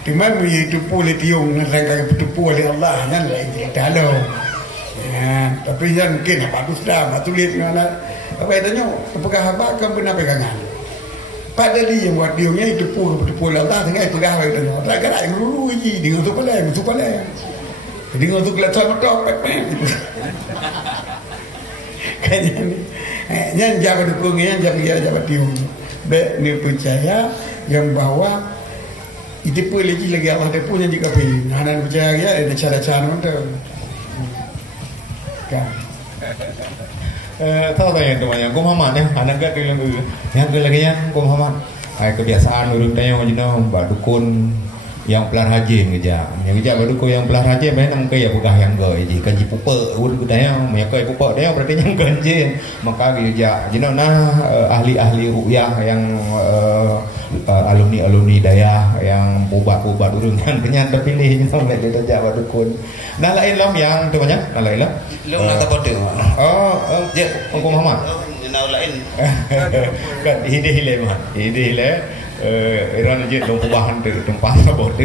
Cuma ditipu oleh tiung dan ditipu oleh Allah kan lain cerita lo. Tapi yang mungkin apa tu sudah tulis mana apa katanya apakah hamba akan benar pegangan. Pada dia yang buat tiungnya ditipu oleh Allah dengan pegang katanya. Raga yang dulu je dengan tu pala. Dengan tu kelihatan betul Kayaknya ni. Yang jaga dukungnya jaga tiung. ni percaya yang bahwa itu pun lagi Allah dia punya juga pi. Hanan percaya ya ada cara-cara untuk kan. Tahu tak yang temannya, Ko Muhammad ya, anak gak bilang yang lagi Ko Muhammad. Kebiasaan urut tanya macam mbak dukun yang pelar haji ngeja, yang ngeja baru ko yang pelar haji main nang kaya bugah yang gay, jadi kanji pupa, urut tanya, mereka pupa dia berarti yang kanji, maka geja, jadi ahli-ahli ruqyah yang alumni daya yang pubat urut yang kenyan terpilih, jadi mereka kerja baru dukun. Nah lain lam yang tu banyak, nah lain lam. Lu nak apa tu? Ya, Ko Muhammad. Nah lain. Kan ide hile mah, ide hile. Iran aja dong perubahan tu tempat apa tu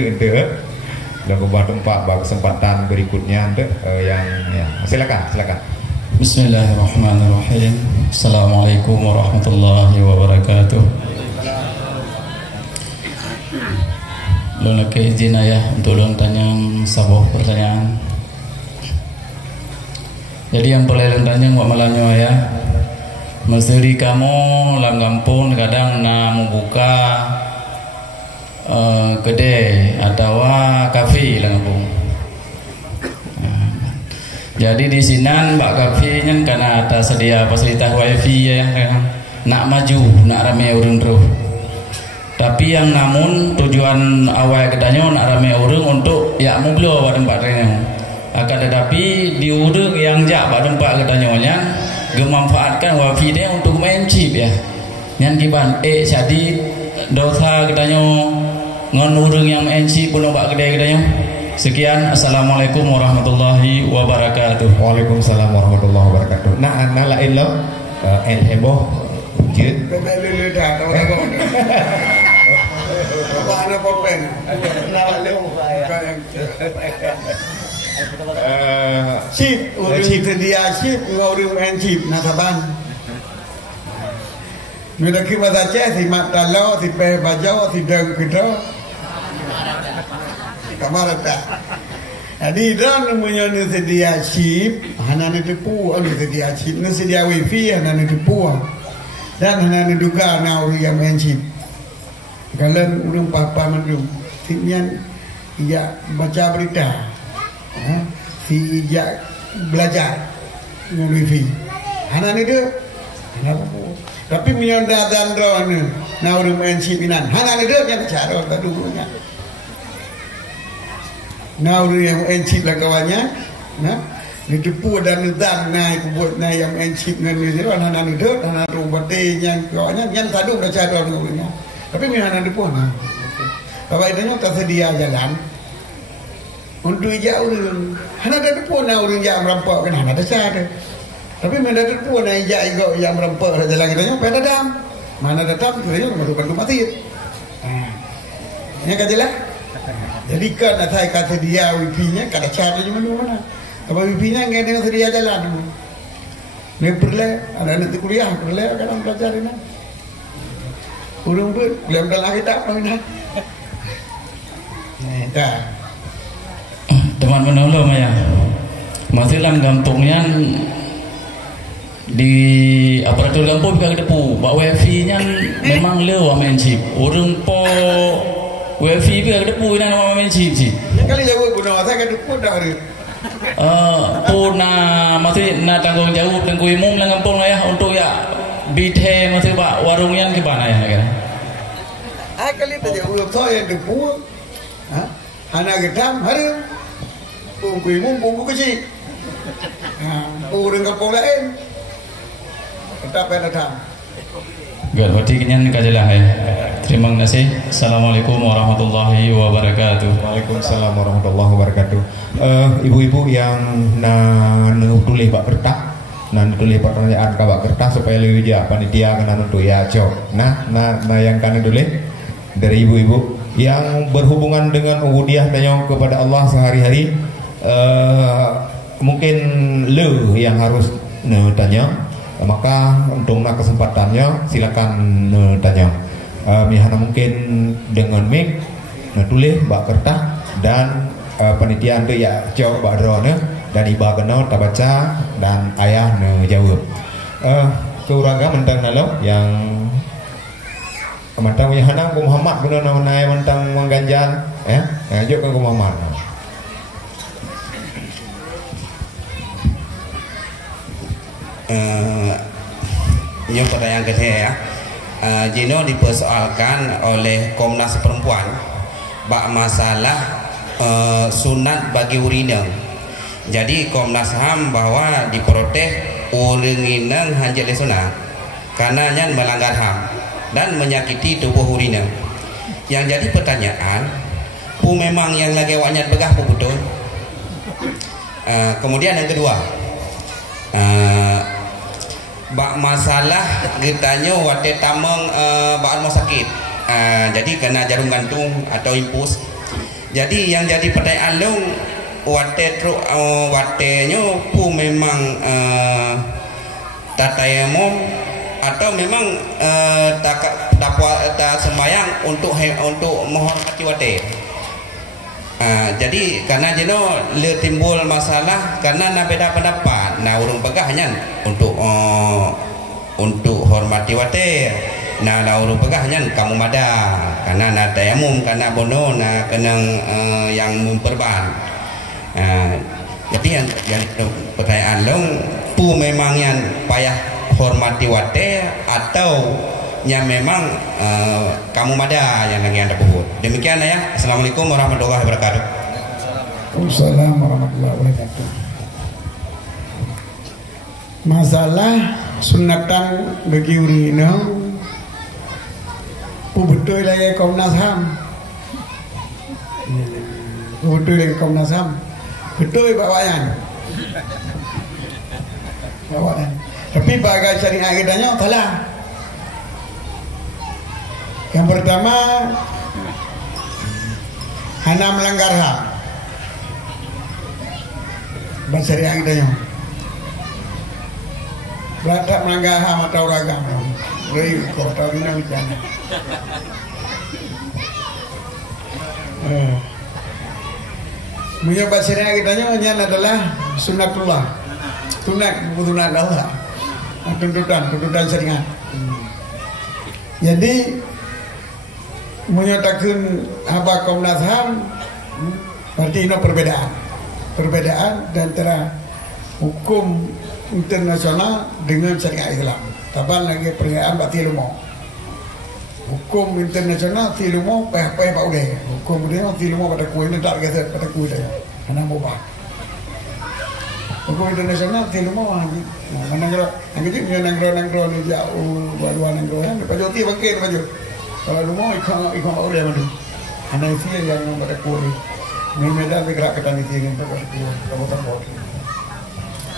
dan ubah tempat bagi kesempatan berikutnya tu yang ya silakan. Bismillahirrahmanirrahim. Assalamualaikum warahmatullahi wabarakatuh. Lona ke izin ayah untuk lon tanya sebuah pertanyaan. Jadi yang boleh lon tanya buat malamnya ayah. Mesti kamu dalam kampung kadang nak membuka kedai atau kafe dalam kampung. Jadi di sini mbak kafe nya karena ada sedia fasilitas wifi ya kan. Nak maju, nak ramai orang terus. Tapi yang namun tujuan awal kedainya nak ramai orang untuk ya mublo pada tempat ini. Akan tetapi di urut yang jak pada tempat kedainya memanfaatkan wifi dia untuk main chip ya. Yang kiban jadi dosa katanya ngan urang yang main chip belum bak kedai katanya. Sekian, assalamualaikum warahmatullahi wabarakatuh. Waalaikumsalam warahmatullahi wabarakatuh. Nah lain lo heboh je. Beli dah tahu apa. Apa ana popen. Nak le chip, urang sedia chip, urang main chip nataban. Bila kita baca si mata lo, si pe bajau, si deng kita. Kamar tak. Jadi dan namanya sedia chip, hana ni tipu, anu sedia chip, ni sedia wifi, hana ni tipu. Dan hana ni juga na urang yang main chip. Kalau urang papa mandum, sinyal ia baca berita. Si ijak belajar dengan wifi. Anak ni dia, tapi menyonda dan drone, nak urus main sipinan. Anak ni dia yang cara tak dulunya. Nak urus yang main sip lah kawannya, nah, ni tipu dan naik buat naik yang main sip dengan dia. Anak ni dia, anak rumah yang kawannya yang tak dulu dah cara dulunya. Tapi anak ni pun, kalau itu tak sedia jalan. Untuk ijak urang, hana ada pun urang yang merampok kan hana ada cara. Tapi mana ada pun ijak yang merampok jalan kita nya pada dam. Mana datang dia masuk bantu mati. Ini kajelah. Jadi kan ada kata dia wifi-nya kada cara di mana. Apa wifi-nya enggak dengan sedia jalan. Ni perlu ada nanti kuliah perlu kadang belajar ini. Urang pun belum dalam kita mana. Dah. Teman menolong ya. Masih dalam kampungnya di aparatur kampung juga depu. Bak wifi nya memang leu main chip. Urang po wifi juga depu ina main chip sih. Kali jauh guna saya kan depu dah hari. Puna masih na tanggung jawab dan kuimum dalam kampung ya untuk ya bithe masih bak warungnya ke mana ya kira. Kali tu jauh saya depu. Anak gedam hari bumbu kecil. Urang kampung lain. Kita datang. Berarti kenyan kajelah ya. Terima kasih. Assalamualaikum warahmatullahi wabarakatuh. Waalaikumsalam warahmatullahi wabarakatuh. Ibu-ibu yang tulis bak kertas, tulis pertanyaan ka bak kertas supaya lebih jauh panitia kena untuk ya cok. Nah yang kena tulis dari ibu-ibu yang berhubungan dengan ubudiyah tanya kepada Allah sehari-hari. Mungkin le yang harus tanya, maka untuk kesempatannya silakan tanya. Mihana mungkin dengan mic tulis bak kertas dan panitia tu ya jawab bak drone dan iba kena tak baca dan ayah jawab. Keuraga mentang nalo yang Mantang punya hanang ku Muhammad benar naik mantang mengganjal ya. Juk ke Muhammad. Yang pertanyaan kedua ya. Jino dipersoalkan oleh Komnas Perempuan bak masalah sunat bagi urina. Jadi Komnas HAM bahwa diprotes urina hanjat sunat karena melanggar HAM dan menyakiti tubuh urina. Yang jadi pertanyaan, pu memang yang lagi awaknya begah pu betul. Kemudian yang kedua, bak masalah getanya wate tameng bak rumah sakit. Jadi kena jarum gantung atau impus. Jadi yang jadi pertanyaan long wate watenya pu memang tatayamum atau memang tak sembayang untuk menghormati wate. Jadi karena jeno le timbul masalah karena na beda pendapat. Nah urung pegahnya untuk hormati wate. Nah urung pegahnya kamu mada karena na tayamum karena bono na kenang yang memperban. Jadi yang pertanyaan long pu memang yang payah hormati wate atau yang memang kamu mada yang lagi anda puput. Demikian ya. Assalamualaikum warahmatullahi wabarakatuh. Waalaikumsalam warahmatullahi wabarakatuh. Masalah sunatan bagi urina betul lagi Komnas HAM. Betul lagi Komnas HAM. Betul Pak Wayan. Pak Wayan. Tapi bagai syariah kitanya salah. Yang pertama, hanya melanggar HAM. Bahasa syariah kitanya. Berada melanggar HAM atau agama. Beri kota ini macam. Menyebab syariah kitanya adalah sunatullah. Tunat Allah. Tuntutan syariat. Jadi menyatakan apa Komnas HAM berarti ini perbedaan antara hukum internasional dengan syariat Islam. Taban lagi perbedaan berarti ilmu. Hukum internasional ilmu peh-peh pak udah. Hukum dia ilmu pada kuih ini tak kata pada kuih dia. Karena mubah. Hukum internasional ilmu lagi. Mana kalau nangkro ni jauh baru nangkro ya. Pajoti pakai baju. Kalau rumah ikut orang yang ada. Anak itu yang pada kuih. Ni medan bergerak ke tanah itu yang pada kuih. Kamu.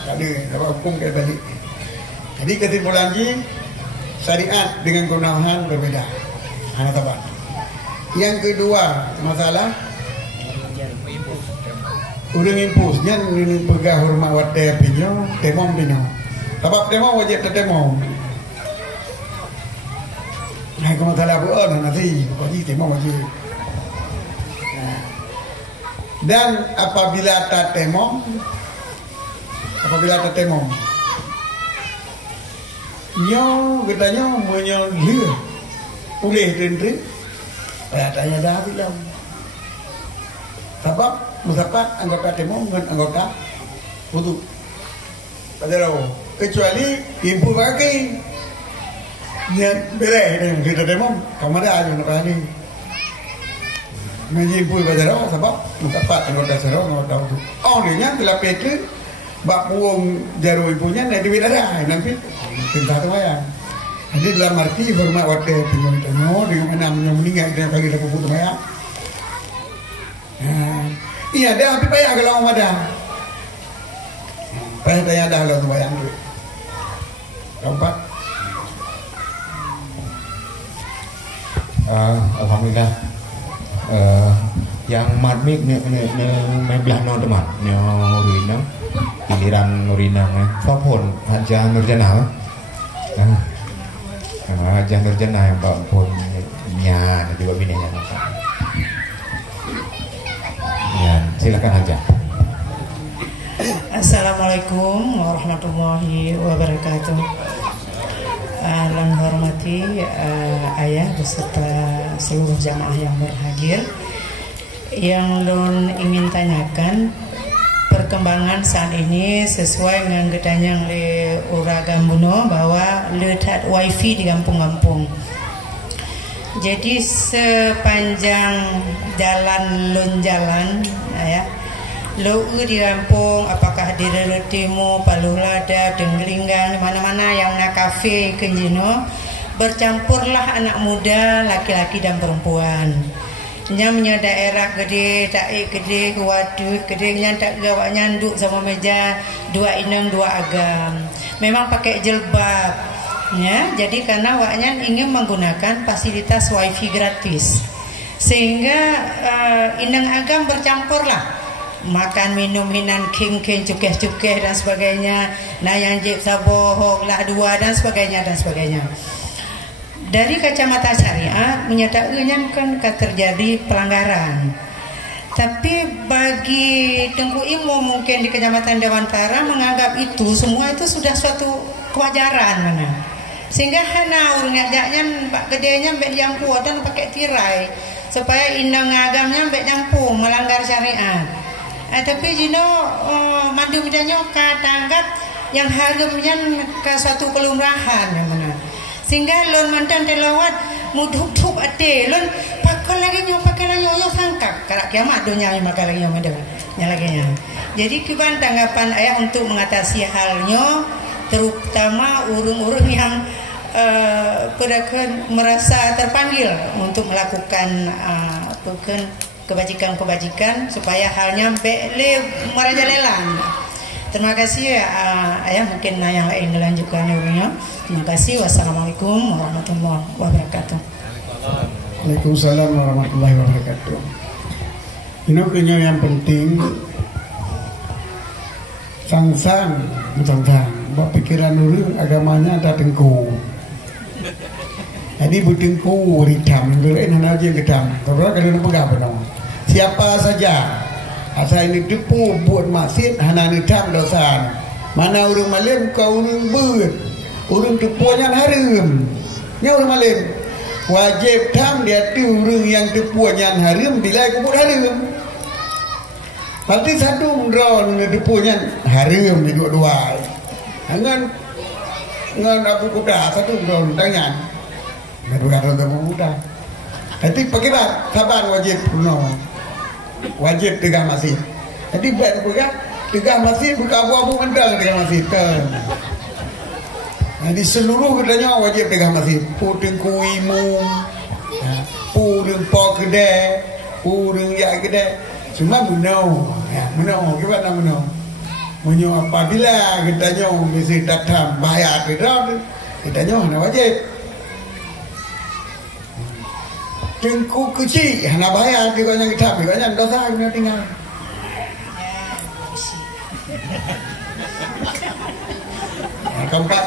Jadi kalau hukum kayak tadi. Jadi kesimpulan syariat dengan kewenangan berbeda. Hanya tabat. Yang kedua masalah urang impusnya ini pegah hormat wate pinyo temom pinyo. Sebab temom wajib temom. Nah, kalau masalah buat nanti wajib temom wajib. Dan apabila tak temom nyo katanya menyolir boleh dendri tanya dah bilang sebab musafat anggota demo dengan anggota wudu pada kecuali ibu bagi niat beres dengan kita demo kamu ada aja nak ni menjimpul pada sebab musafat anggota serong anggota wudu dia telah peke bak puung jarum ibunya nak duit ada nanti tentang tu ya. Jadi dalam arti hormat wate penyono dengan mana meninggal dia bagi dapat putu ya. Iya dah tapi payah kalau ada. Payah tanya dah kalau tu bayang tu. Keempat. Alhamdulillah. Yang madmik ni belah non teman, ni urina, giliran urina ni. Fapun Haja Nurjana. Haja Nurjana yang bawa pun nya juga bininya. Ya, silakan Haja. Assalamualaikum warahmatullahi wabarakatuh. Yang hormati ayah beserta seluruh jamaah yang berhadir, yang Lun ingin tanyakan perkembangan saat ini sesuai dengan gedanyang le Uragam Buno bahwa letak wifi di kampung-kampung. Jadi sepanjang jalan Lun jalan ya, Lu di kampung, apakah di Relotimo, Paluh Lada, Denggelinggang, di mana-mana yang nak kafe kenjino, bercampurlah anak muda, laki-laki dan perempuan. Nyamnya daerah gede, taik gede, waduh gede, nyantak gawak nyanduk sama meja, dua inang dua agam. Memang pakai jilbab, ya. Jadi karena waknya ingin menggunakan fasilitas wifi gratis, sehingga inang agam bercampurlah. Makan minum hinan king cukeh dan sebagainya, nah yang jib sabohok lah dua dan sebagainya. Dari kacamata syariat menyatakan kan terjadi pelanggaran, tapi bagi Tengku Imo mungkin di Kecamatan Dewantara menganggap itu semua itu sudah suatu kewajaran mana, sehingga hana urung ngajaknya pak gedenya mbek jampu dan pakai tirai supaya indang agamnya mbek jampu melanggar syariat. Tapi jino mandu midanya katanggap yang harganya ke suatu kelurahan yang mana, sehingga lon mantan telawat mudhuk ate lon pakai lagi nyo sangkak karak kiamat dunia makan lagi nyo lagi. Jadi kiban tanggapan ayah untuk mengatasi halnya, terutama urung-urung yang merasa terpanggil untuk melakukan kebajikan supaya halnya bele merajalela. Terima kasih ayah, mungkin yang lain dilanjutkan urungnya. Terima kasih. Wassalamualaikum warahmatullahi wabarakatuh. Waalaikumsalam warahmatullahi wabarakatuh. Ini punya yang penting sang buat pikiran urung agamanya ada tengku. Jadi butengku ritam, ngelain aja gedam. Kalau kalian pegang benar. Siapa saja asal ini depu buat masjid hana ritam dosa. Mana urung malim kau urung ber, urung depuannya harum. Nya urung malim wajib tam dia tu urung yang depuannya harum bila kubur harum. Berarti satu drone depuannya harum di dua-dua. Ngan Abu Kuda satu drone tangan. Berbuat untuk mudah. Jadi pakai sabar wajib penuh, wajib tiga masjid. Jadi bukan tiga masjid buka abu-abu mental tiga masjid. Jadi seluruh katanya wajib tiga masjid. Puting kuimu, puting pok gede, puting ya gede. Cuma menau, gimana menau? Menau apabila katanya mesti datang bayar katanya hanya wajib. Tengku kecil, hana bayar juga yang kita, juga yang dosa kita tinggal. Keempat,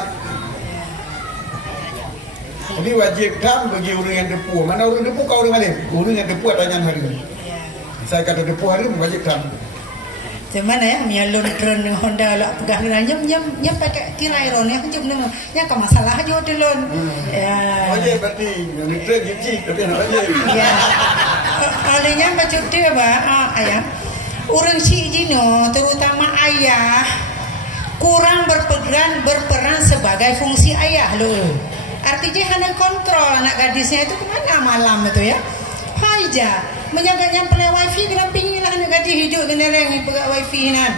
jadi wajib tam bagi orang yang depu. Mana orang depu kau orang mana? Orang yang depu ada yang hari ini. Saya kata depu hari ini wajib tam. Cuman ya, menyalur drone Honda lah pegang nyam pakai tirai ron yang jam nemu, yang ke masalah aja dulu. Ya. Wajib berarti, yang drone gigi tapi nak wajib. Ya. Olehnya baca dia ayah, orang si Jino terutama ayah kurang berperan sebagai fungsi ayah loh. Artinya hanya kontrol anak gadisnya itu kemana malam itu ya. Haja menjaganya play wifi dalam pinggiran anak gadis hidup genereng pegang wifi nan.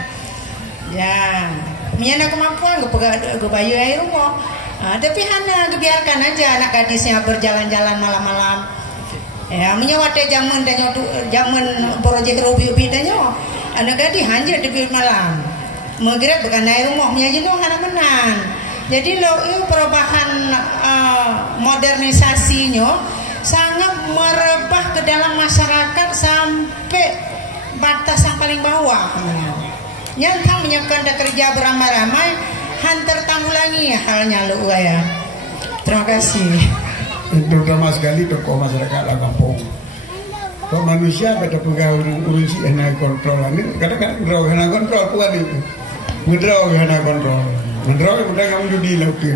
Ya, punya kemampuan gue bayar air rumah. Tapi hanya biarkan aja anak gadisnya berjalan-jalan malam-malam. Ya, menyawat jaman projek rubi dan anak gadis hanya di malam. Menggerak bukan air rumah punya jenuh anak menang. Jadi lo perubahan modernisasinya sangat merebah ke dalam masyarakat sampai batas yang paling bawah. Nyantang menyekan kerja beramai-ramai, hantar tanggulangi halnya lu ya. Terima kasih. Terutama sekali tokoh masyarakat lah kampung. Kok manusia pada pegawai urus hana kontrol ini, kadang-kadang draw hana kontrol puan itu, mendraw hana kontrol, mendraw udah kamu judi lautin.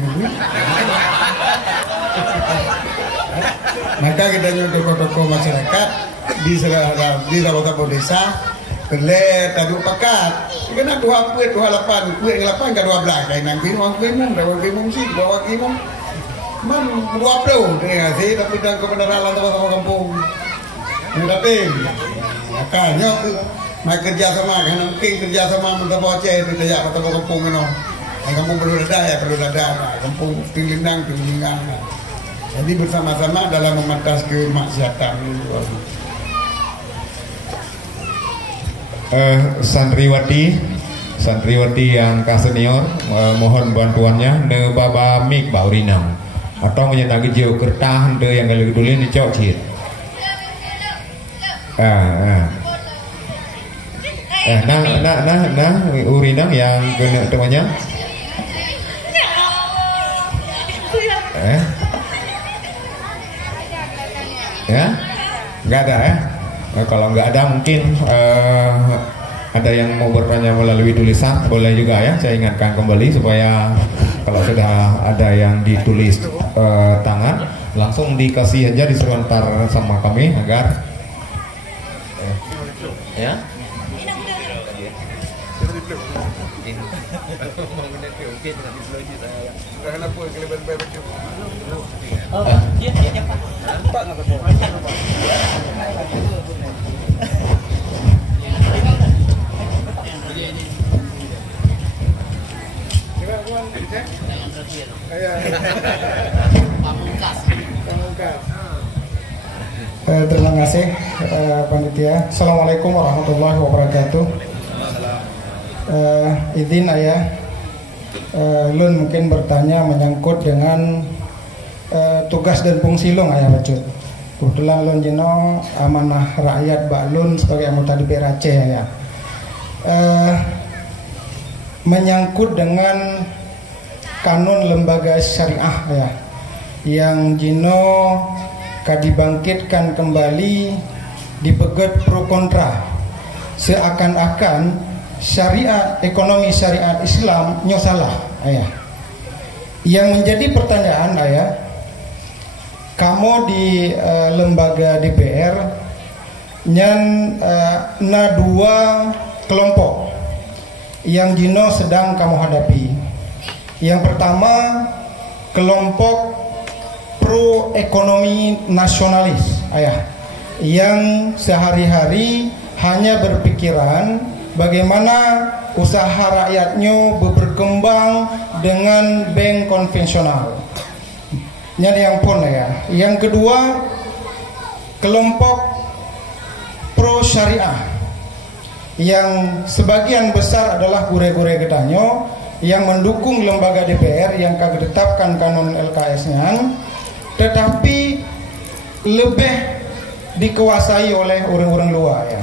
Maka kita nyuruh tokoh-tokoh masyarakat di Rawatabo desa kelet tadu pakat. Kena 2 puit 28, puit 8 ke 12 kain nang bingung sih, bawa kimong. Man 20 dia sih tapi dan kebenaran sama kampung. Ngapain? Makanya nak kerja sama kan mungkin kerja sama mentah bocah itu dia kata kampung no. Kampung perlu ada kampung Tilindang. Jadi bersama-sama dalam memangkas kemaksiatan. santriwati yang senior mohon bantuannya ne baba mik baurinam atau menyetagi jauh kertah de yang kalau dulu ni cok cit nah urinam yang kena temannya ya nggak ada ya. Kalau nggak ada mungkin ada yang mau bertanya melalui tulisan boleh juga ya. Saya ingatkan kembali supaya kalau sudah ada yang ditulis tangan langsung dikasih aja disebentar sama kami agar ya. Terima kasih panitia. Assalamualaikum warahmatullahi wabarakatuh. Izin ayah, Lun mungkin bertanya menyangkut dengan tugas dan fungsi Lun ayah Bacut. Kebetulan Lun jeno amanah rakyat Bak Lun sebagai anggota DPR Aceh ayah. Menyangkut dengan kanun lembaga syariah ayah, yang jino dibangkitkan kembali dipegat pro kontra seakan-akan syariat ekonomi syariat Islam nyosalah ayah. Yang menjadi pertanyaan ayah, kamu di lembaga DPR nyan dua kelompok yang jino sedang kamu hadapi. Yang pertama kelompok pro ekonomi nasionalis ayah, yang sehari-hari hanya berpikiran bagaimana usaha rakyatnya berkembang dengan bank konvensional. Ini yang pun ya. Yang kedua kelompok pro syariah, yang sebagian besar adalah gure-gure getanyo yang mendukung lembaga DPR yang kagak ditetapkan kanun LKS-nya, tetapi lebih dikuasai oleh orang-orang luar ya.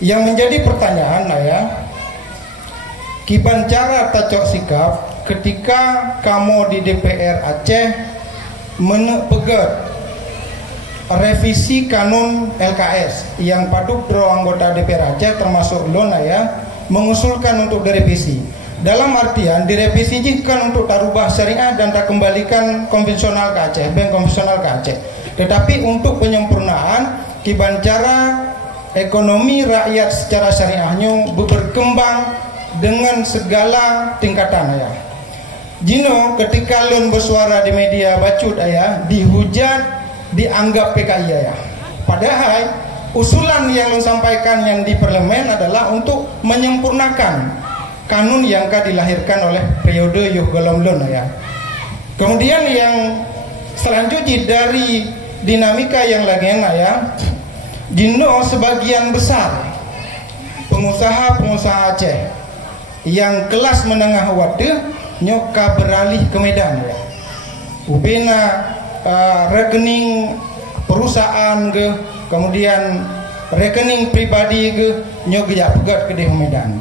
Yang menjadi pertanyaan ya, kiban cara tacok sikap ketika kamu di DPR Aceh menepegat revisi kanun LKS yang patut pro anggota DPR Aceh termasuk Lona ya mengusulkan untuk direvisi. Dalam artian direvisi kan untuk tarubah syariah dan tak kembalikan konvensional ke Aceh, bank konvensional ke Aceh. Tetapi untuk penyempurnaan kiban cara ekonomi rakyat secara syariahnya berkembang dengan segala tingkatan ya. Jino ketika Lun bersuara di media Bacut ya, dihujat, dianggap PKI ya. Padahal usulan yang Lun sampaikan yang di parlemen adalah untuk menyempurnakan kanun yang dilahirkan oleh periode Yuh Golom Lun ya. Kemudian yang selanjutnya dari dinamika yang lainnya ya, Dino sebagian besar pengusaha-pengusaha Aceh yang kelas menengah wadah nyoka beralih ke Medan ya. Ubena rekening perusahaan ke, kemudian rekening pribadi ke nyoga pegat ke di Medan.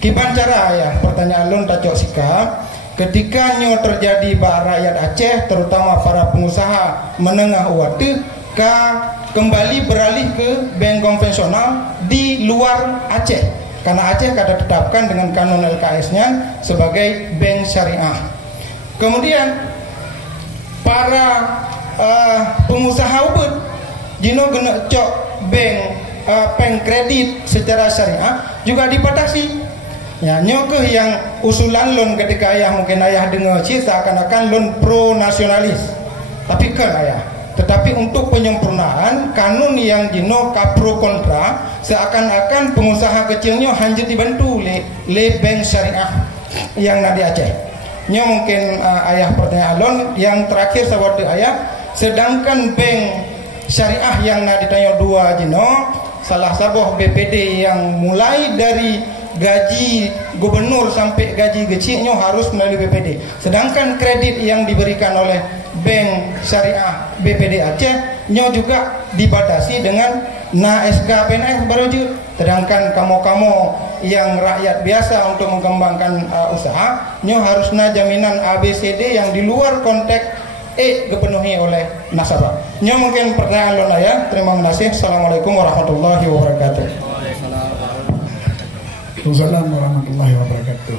Kiban cara ya, pertanyaan Lun tacok sikap ketika nyo terjadi bak rakyat Aceh terutama para pengusaha menengah wadah kembali beralih ke bank konvensional di luar Aceh karena Aceh kada tetapkan dengan kanun LKS-nya sebagai bank syariah. Kemudian para pengusaha ubet jino gena cok bank peng kredit secara syariah juga dibatasi. Ya, nyoke yang usulan loan ketika ayah mungkin ayah dengar seakan-akan loan pro nasionalis. Tapi kan ayah, tetapi untuk penyempurnaan kanun yang jino pro kontra seakan-akan pengusaha kecilnya hanya dibantu le bank syariah yang nadi Aceh. Nyo mungkin ayah pertanyaan loan yang terakhir sahabat ayah, sedangkan bank syariah yang nadi tanya dua jino salah satu BPD yang mulai dari gaji gubernur sampai gaji kecilnya harus melalui BPD. Sedangkan kredit yang diberikan oleh bank syariah BPD Aceh nyo juga dibatasi dengan na SK PNS baru je. Sedangkan kamu yang rakyat biasa untuk mengembangkan usaha nyo harus na jaminan ABCD yang di luar konteks dipenuhi oleh nasabah. Nyo mungkin pertanyaan lo ya. Terima kasih. Assalamualaikum warahmatullahi wabarakatuh. Assalamualaikum warahmatullahi wabarakatuh.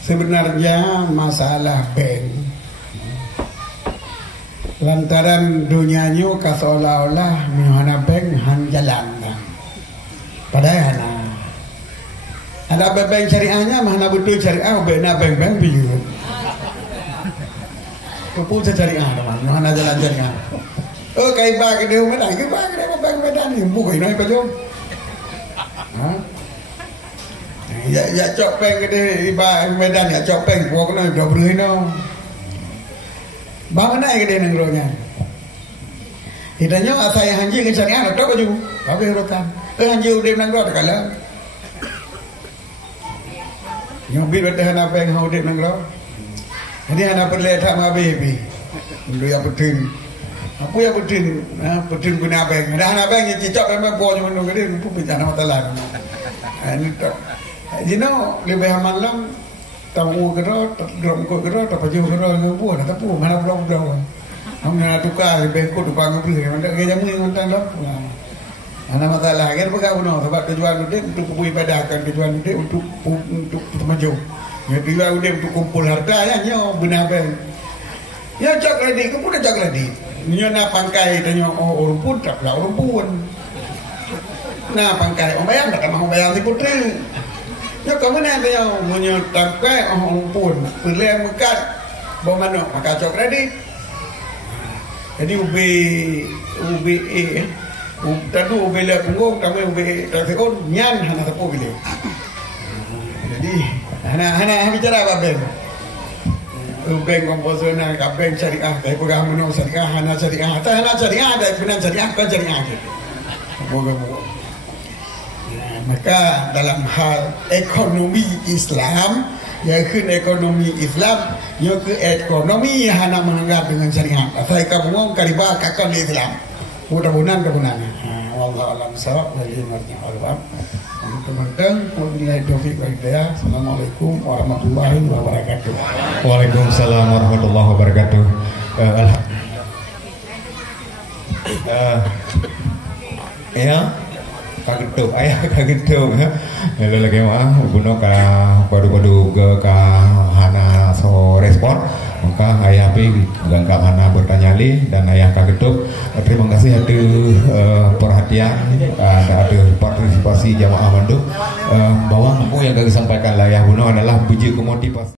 Sebenarnya masalah bank lantaran dunianya seolah-olah mihana bank han jalan. Padahal ada bank syariahnya mana betul syariah bena bank bijur. Keputusan syariah teman, mana jalan syariah. Oh kai bag dia Medan, kai bag dia bank Medan ni bukan ini apa jom. Ya cok peng gede iba Medan ya cok peng pok no do brino. Bang naik gede nengronya. Hitanya asai hanji ke syariah tok baju. Tapi rotan. Hanji udah nangro kala. Nyobi bedah na peng hau de nangro. Jadi anak perle tak mabebi. Dulu ya betin. Apa ya betin? Betin guna peng. Dah na peng cicok peng po nyono gede pu bicara matalan. Ini tok. Jino lebih malam tamu gerot, drum ko gerot, apa jauh gerot ngebu, ada tapu mana belum belum. Amna tukar lebih ko tukang beli, mana kerja mungkin tentang lop. Mana masalah kan pegang uno, sebab tujuan udah untuk ibadahkan, tujuan udah untuk maju. Ya tujuan udah untuk kumpul harta ya nyo benar ben. Ya cak lagi, ku pun cak lagi. Nyo na pangkai tanya orang pun tak lah orang pun. Nah pangkai orang bayang tak mau bayang si putri. Ya kamu nanti yang menyertai orang pun pilih mekat bawa mana maka cok ready. Jadi ubi tadi ubi le punggung kami ubi terfikun nyan hana tepu pilih. Jadi hana bicara apa ben? Bank komposonan bank syariah dari pegang mana syariah hana syariah atau hana syariah ada benar syariah kan syariah gitu. Moga-moga. Maka dalam hal ekonomi Islam, yaitu ekonomi Islam, yaitu ekonomi yang hanya menengah dengan syariat. Saya kabung kaliba kakak di Islam. Mudah-mudahan kebenaran. Wallahu a'lam bishawab. Teman-teman, wabillahi taufiq wal hidayah. Assalamualaikum warahmatullahi wabarakatuh. Waalaikumsalam warahmatullahi wabarakatuh. Ya. Kagetuk ayah kagetuk ya lalu lagi mah guna ka padu-padu ke hana so respon maka ayah pi gangga hana bertanya li dan ayah kagetuk terima kasih ada perhatian ada partisipasi jamaah manduk bahwa yang kami sampaikan lah ya guna adalah biji motivasi